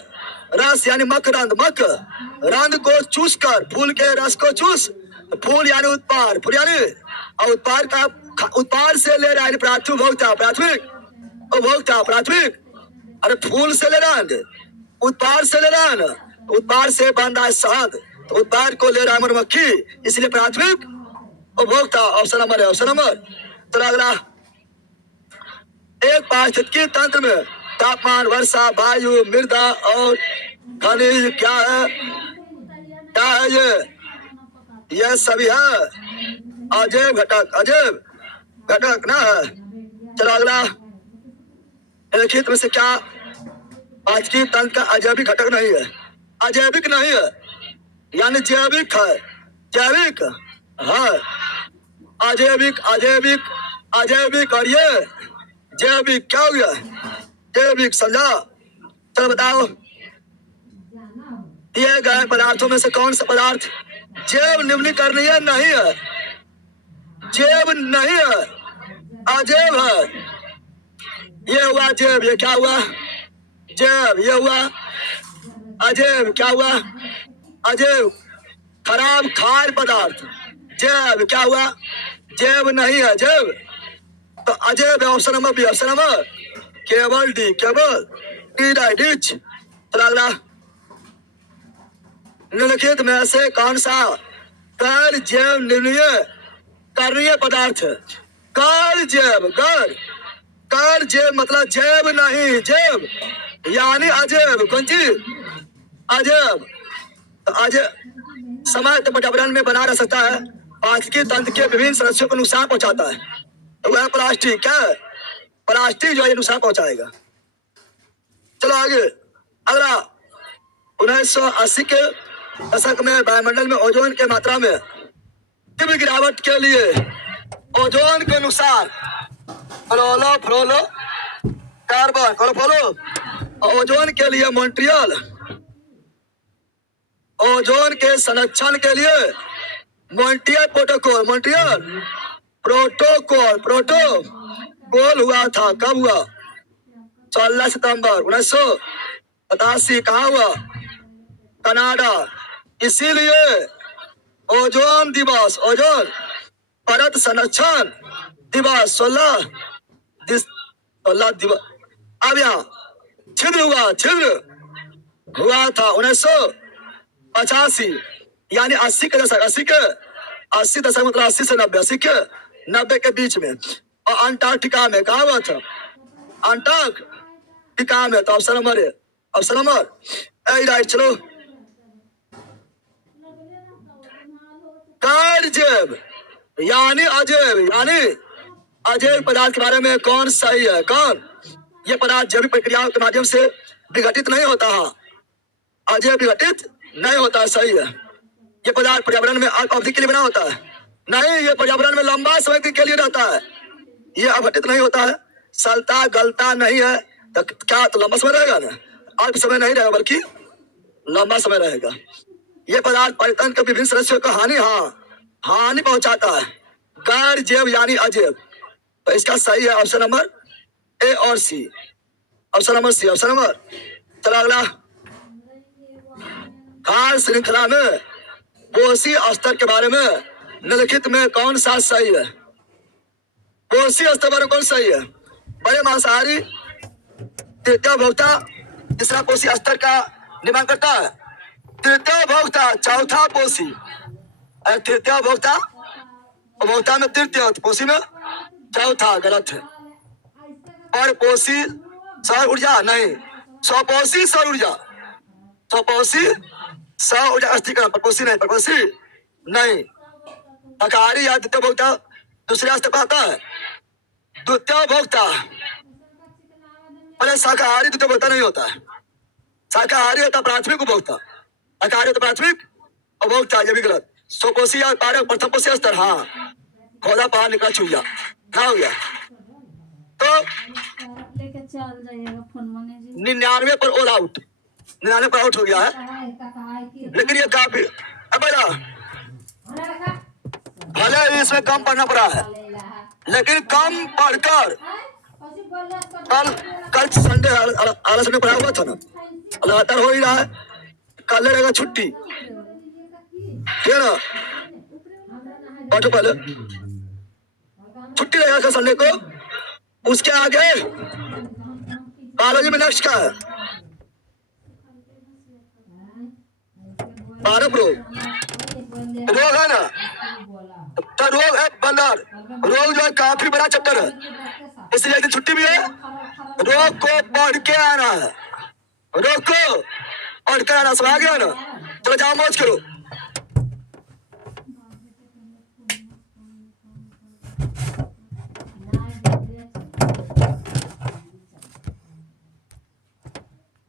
रस यानी मकरंद, मकरंद को चूस कर, फूल के रस को चूस, फूल यानी उत्पाद, फूल यानी, और उत्पाद का उत्पाद से ले रहा है प्राथमिक उपभोक्ता, प्राथमिक उपभोक्ता, प्राथमिक, अरे फूल से ले रहा है, उत्पाद से ले रहा है ना, उत्पाद से बन रहा है शहद, तो उत्पाद को ले रहा है मधुमक्खी, इसलिए प्राथमिक उपभोक्ता। ऑप्शन नंबर है, ऑप्शन नंबर। तो अगला, एक पारिस्थितिकी तंत्र में तापमान, वर्षा, वायु, मृदा और खनिज क्या है? क्या है ये सभी है अजैव घटक, अजैव घटक ना है। चलो अगला, निम्नलिखित में से क्या पारिस्थितिकी तंत्र का अजैविक घटक नहीं है? अजैविक नहीं है यानी जैविक है, जैविक है, अजैविक, अजैविक, अजैविक, और ये जैविक। क्या हो गया? जैविक, समझा? चलो बताओ, दिए गए पदार्थों में से कौन सा पदार्थ जैव निम्नीकरणीय नहीं है? जैव नहीं है, अजैव है। ये हुआ जैव, ये क्या हुआ? जैव, ये हुआ अजैव। क्या हुआ? अजैव, खराब खाद्य पदार्थ। जैव क्या हुआ? जैव नहीं है, जैव तो अजैव है। Option number B, option number केवल डी, केवल डी, राइट, डीच। तो अगला, निम्नलिखित में से कौन सा गैर जैव निम्नीकरणीय पदार्थ है? गैर जैव, गैर जैव मतलब जैव नहीं, जैव यानी अजैव। कौन चीज? अजैव। तो अजैव समय तो पर्यावरण में बना रह सकता है, पारिस्थितिकी तंत्र के विभिन्न सदस्यों को नुकसान पहुंचाता है, तो वह प्लास्टिक। क्या है? प्लास्टिक जो है नुकसान पहुंचाएगा। चलो आगे। अगला, 1980 के दशक में वायुमंडल में ओजोन के मात्रा में तीव्र गिरावट के लिए ओजोन के नुकसान फ्लोरो कार्बन क्लोरोफ्लोरो ओजोन के लिए मॉन्ट्रियल ओजोन के संरक्षण के लिए Montreal protocol, Montreal protocol, protocol हुआ था, कब हुआ? 16 सितंबर 1987। कहाँ हुआ? कनाडा। इसीलिए ओजोन दिवस, ओजोन परत संरक्षण दिवस 16 दिवस। अब यहाँ छिद्र हुआ, छिद्र हुआ था 1985, यानी 80 के दशक, 80 दशक मतलब 80 से 90, 80 के 90 के बीच में। और अंटार्कटिका में कहा हुआ था? अंटार्कटिका में। तो ऑप्शन नंबर है, ऑप्शन नंबर ए राइट। चलो, कार्जेव यानी अजैव, यानी अजैव पदार्थ के बारे में कौन सही है? कौन? ये पदार्थ जैविक प्रक्रियाओं के माध्यम से विघटित नहीं होता है, अजैव विघटित नहीं होता, सही है। ये पदार्थ पर्यावरण में अल्प अवधि के लिए बना होता है, नहीं, ये पर्यावरण में लंबा समय के लिए रहता है, ये अघटित नहीं होता है, सलता गलता नहीं है। तो क्या तो लंबा समय रहेगा ना, अल्प समय नहीं रहेगा बल्कि लंबा समय रहेगा। ये पदार्थ पर्यावरण के विभिन्न सदस्यों को हानि पहुंचाता है, गैर जैव यानी अजैव। तो इसका सही है ऑप्शन नंबर ए और C, option number C, option number. चलो अगला, खाद्य श्रृंखला में पोषी स्तर के बारे में निम्नलिखित में कौन सा सही है? पोषी स्तर बारे में कौन सही है? बड़े मांसाहारी, तृतीय भोक्ता, तीसरा पोषी स्तर का निर्माण करता है, तृतीय भोक्ता, चौथा पोषी, तृतीय भोक्ता, भोक्ता में तृतीय, पोषी में चौथा, गलत है। और पोषी सौर ऊर्जा नहीं, स्वपोषी सौर ऊर्जा, स्वपोषी सौर ऊर्जा अस्थिकरण, परपोषी नहीं, परपोषी नहीं। शाकाहारी या द्वितीय भोक्ता दूसरे स्तर पर आता है, द्वितीय भोक्ता, अरे शाकाहारी द्वितीय भोक्ता नहीं होता है, शाकाहारी होता प्राथमिक उपभोक्ता, शाकाहारी होता प्राथमिक उपभोक्ता, ये भी गलत। स्वपोषी या प्रथम पोषी स्तर, हाँ, खोदा बाहर निकला चूहिया, क्या हो गया? तो 99 पर ऑल आउट, 99 पर आउट हो गया है, लेकिन ये काफी भले इसमें कम पढ़ना पड़ा है, लेकिन कम पढ़कर कल संडे आलस में पढ़ा हुआ था ना, लगातार हो ही रहा है, कल रहेगा छुट्टी, ठीक है ना? बैठो पहले, छुट्टी रहेगा कल संडे को। उसके आगे बायोलॉजी में नेक्स्ट का है मानव रोग, रोग है ना, तो रोग है बंदर, रोग जो है काफी बड़ा चैप्टर है, इसलिए एक दिन छुट्टी भी है। रोग को पढ़ के आना है, रोग को पढ़ के आना, सब आ गया ना? चलो जाओ मौज करो।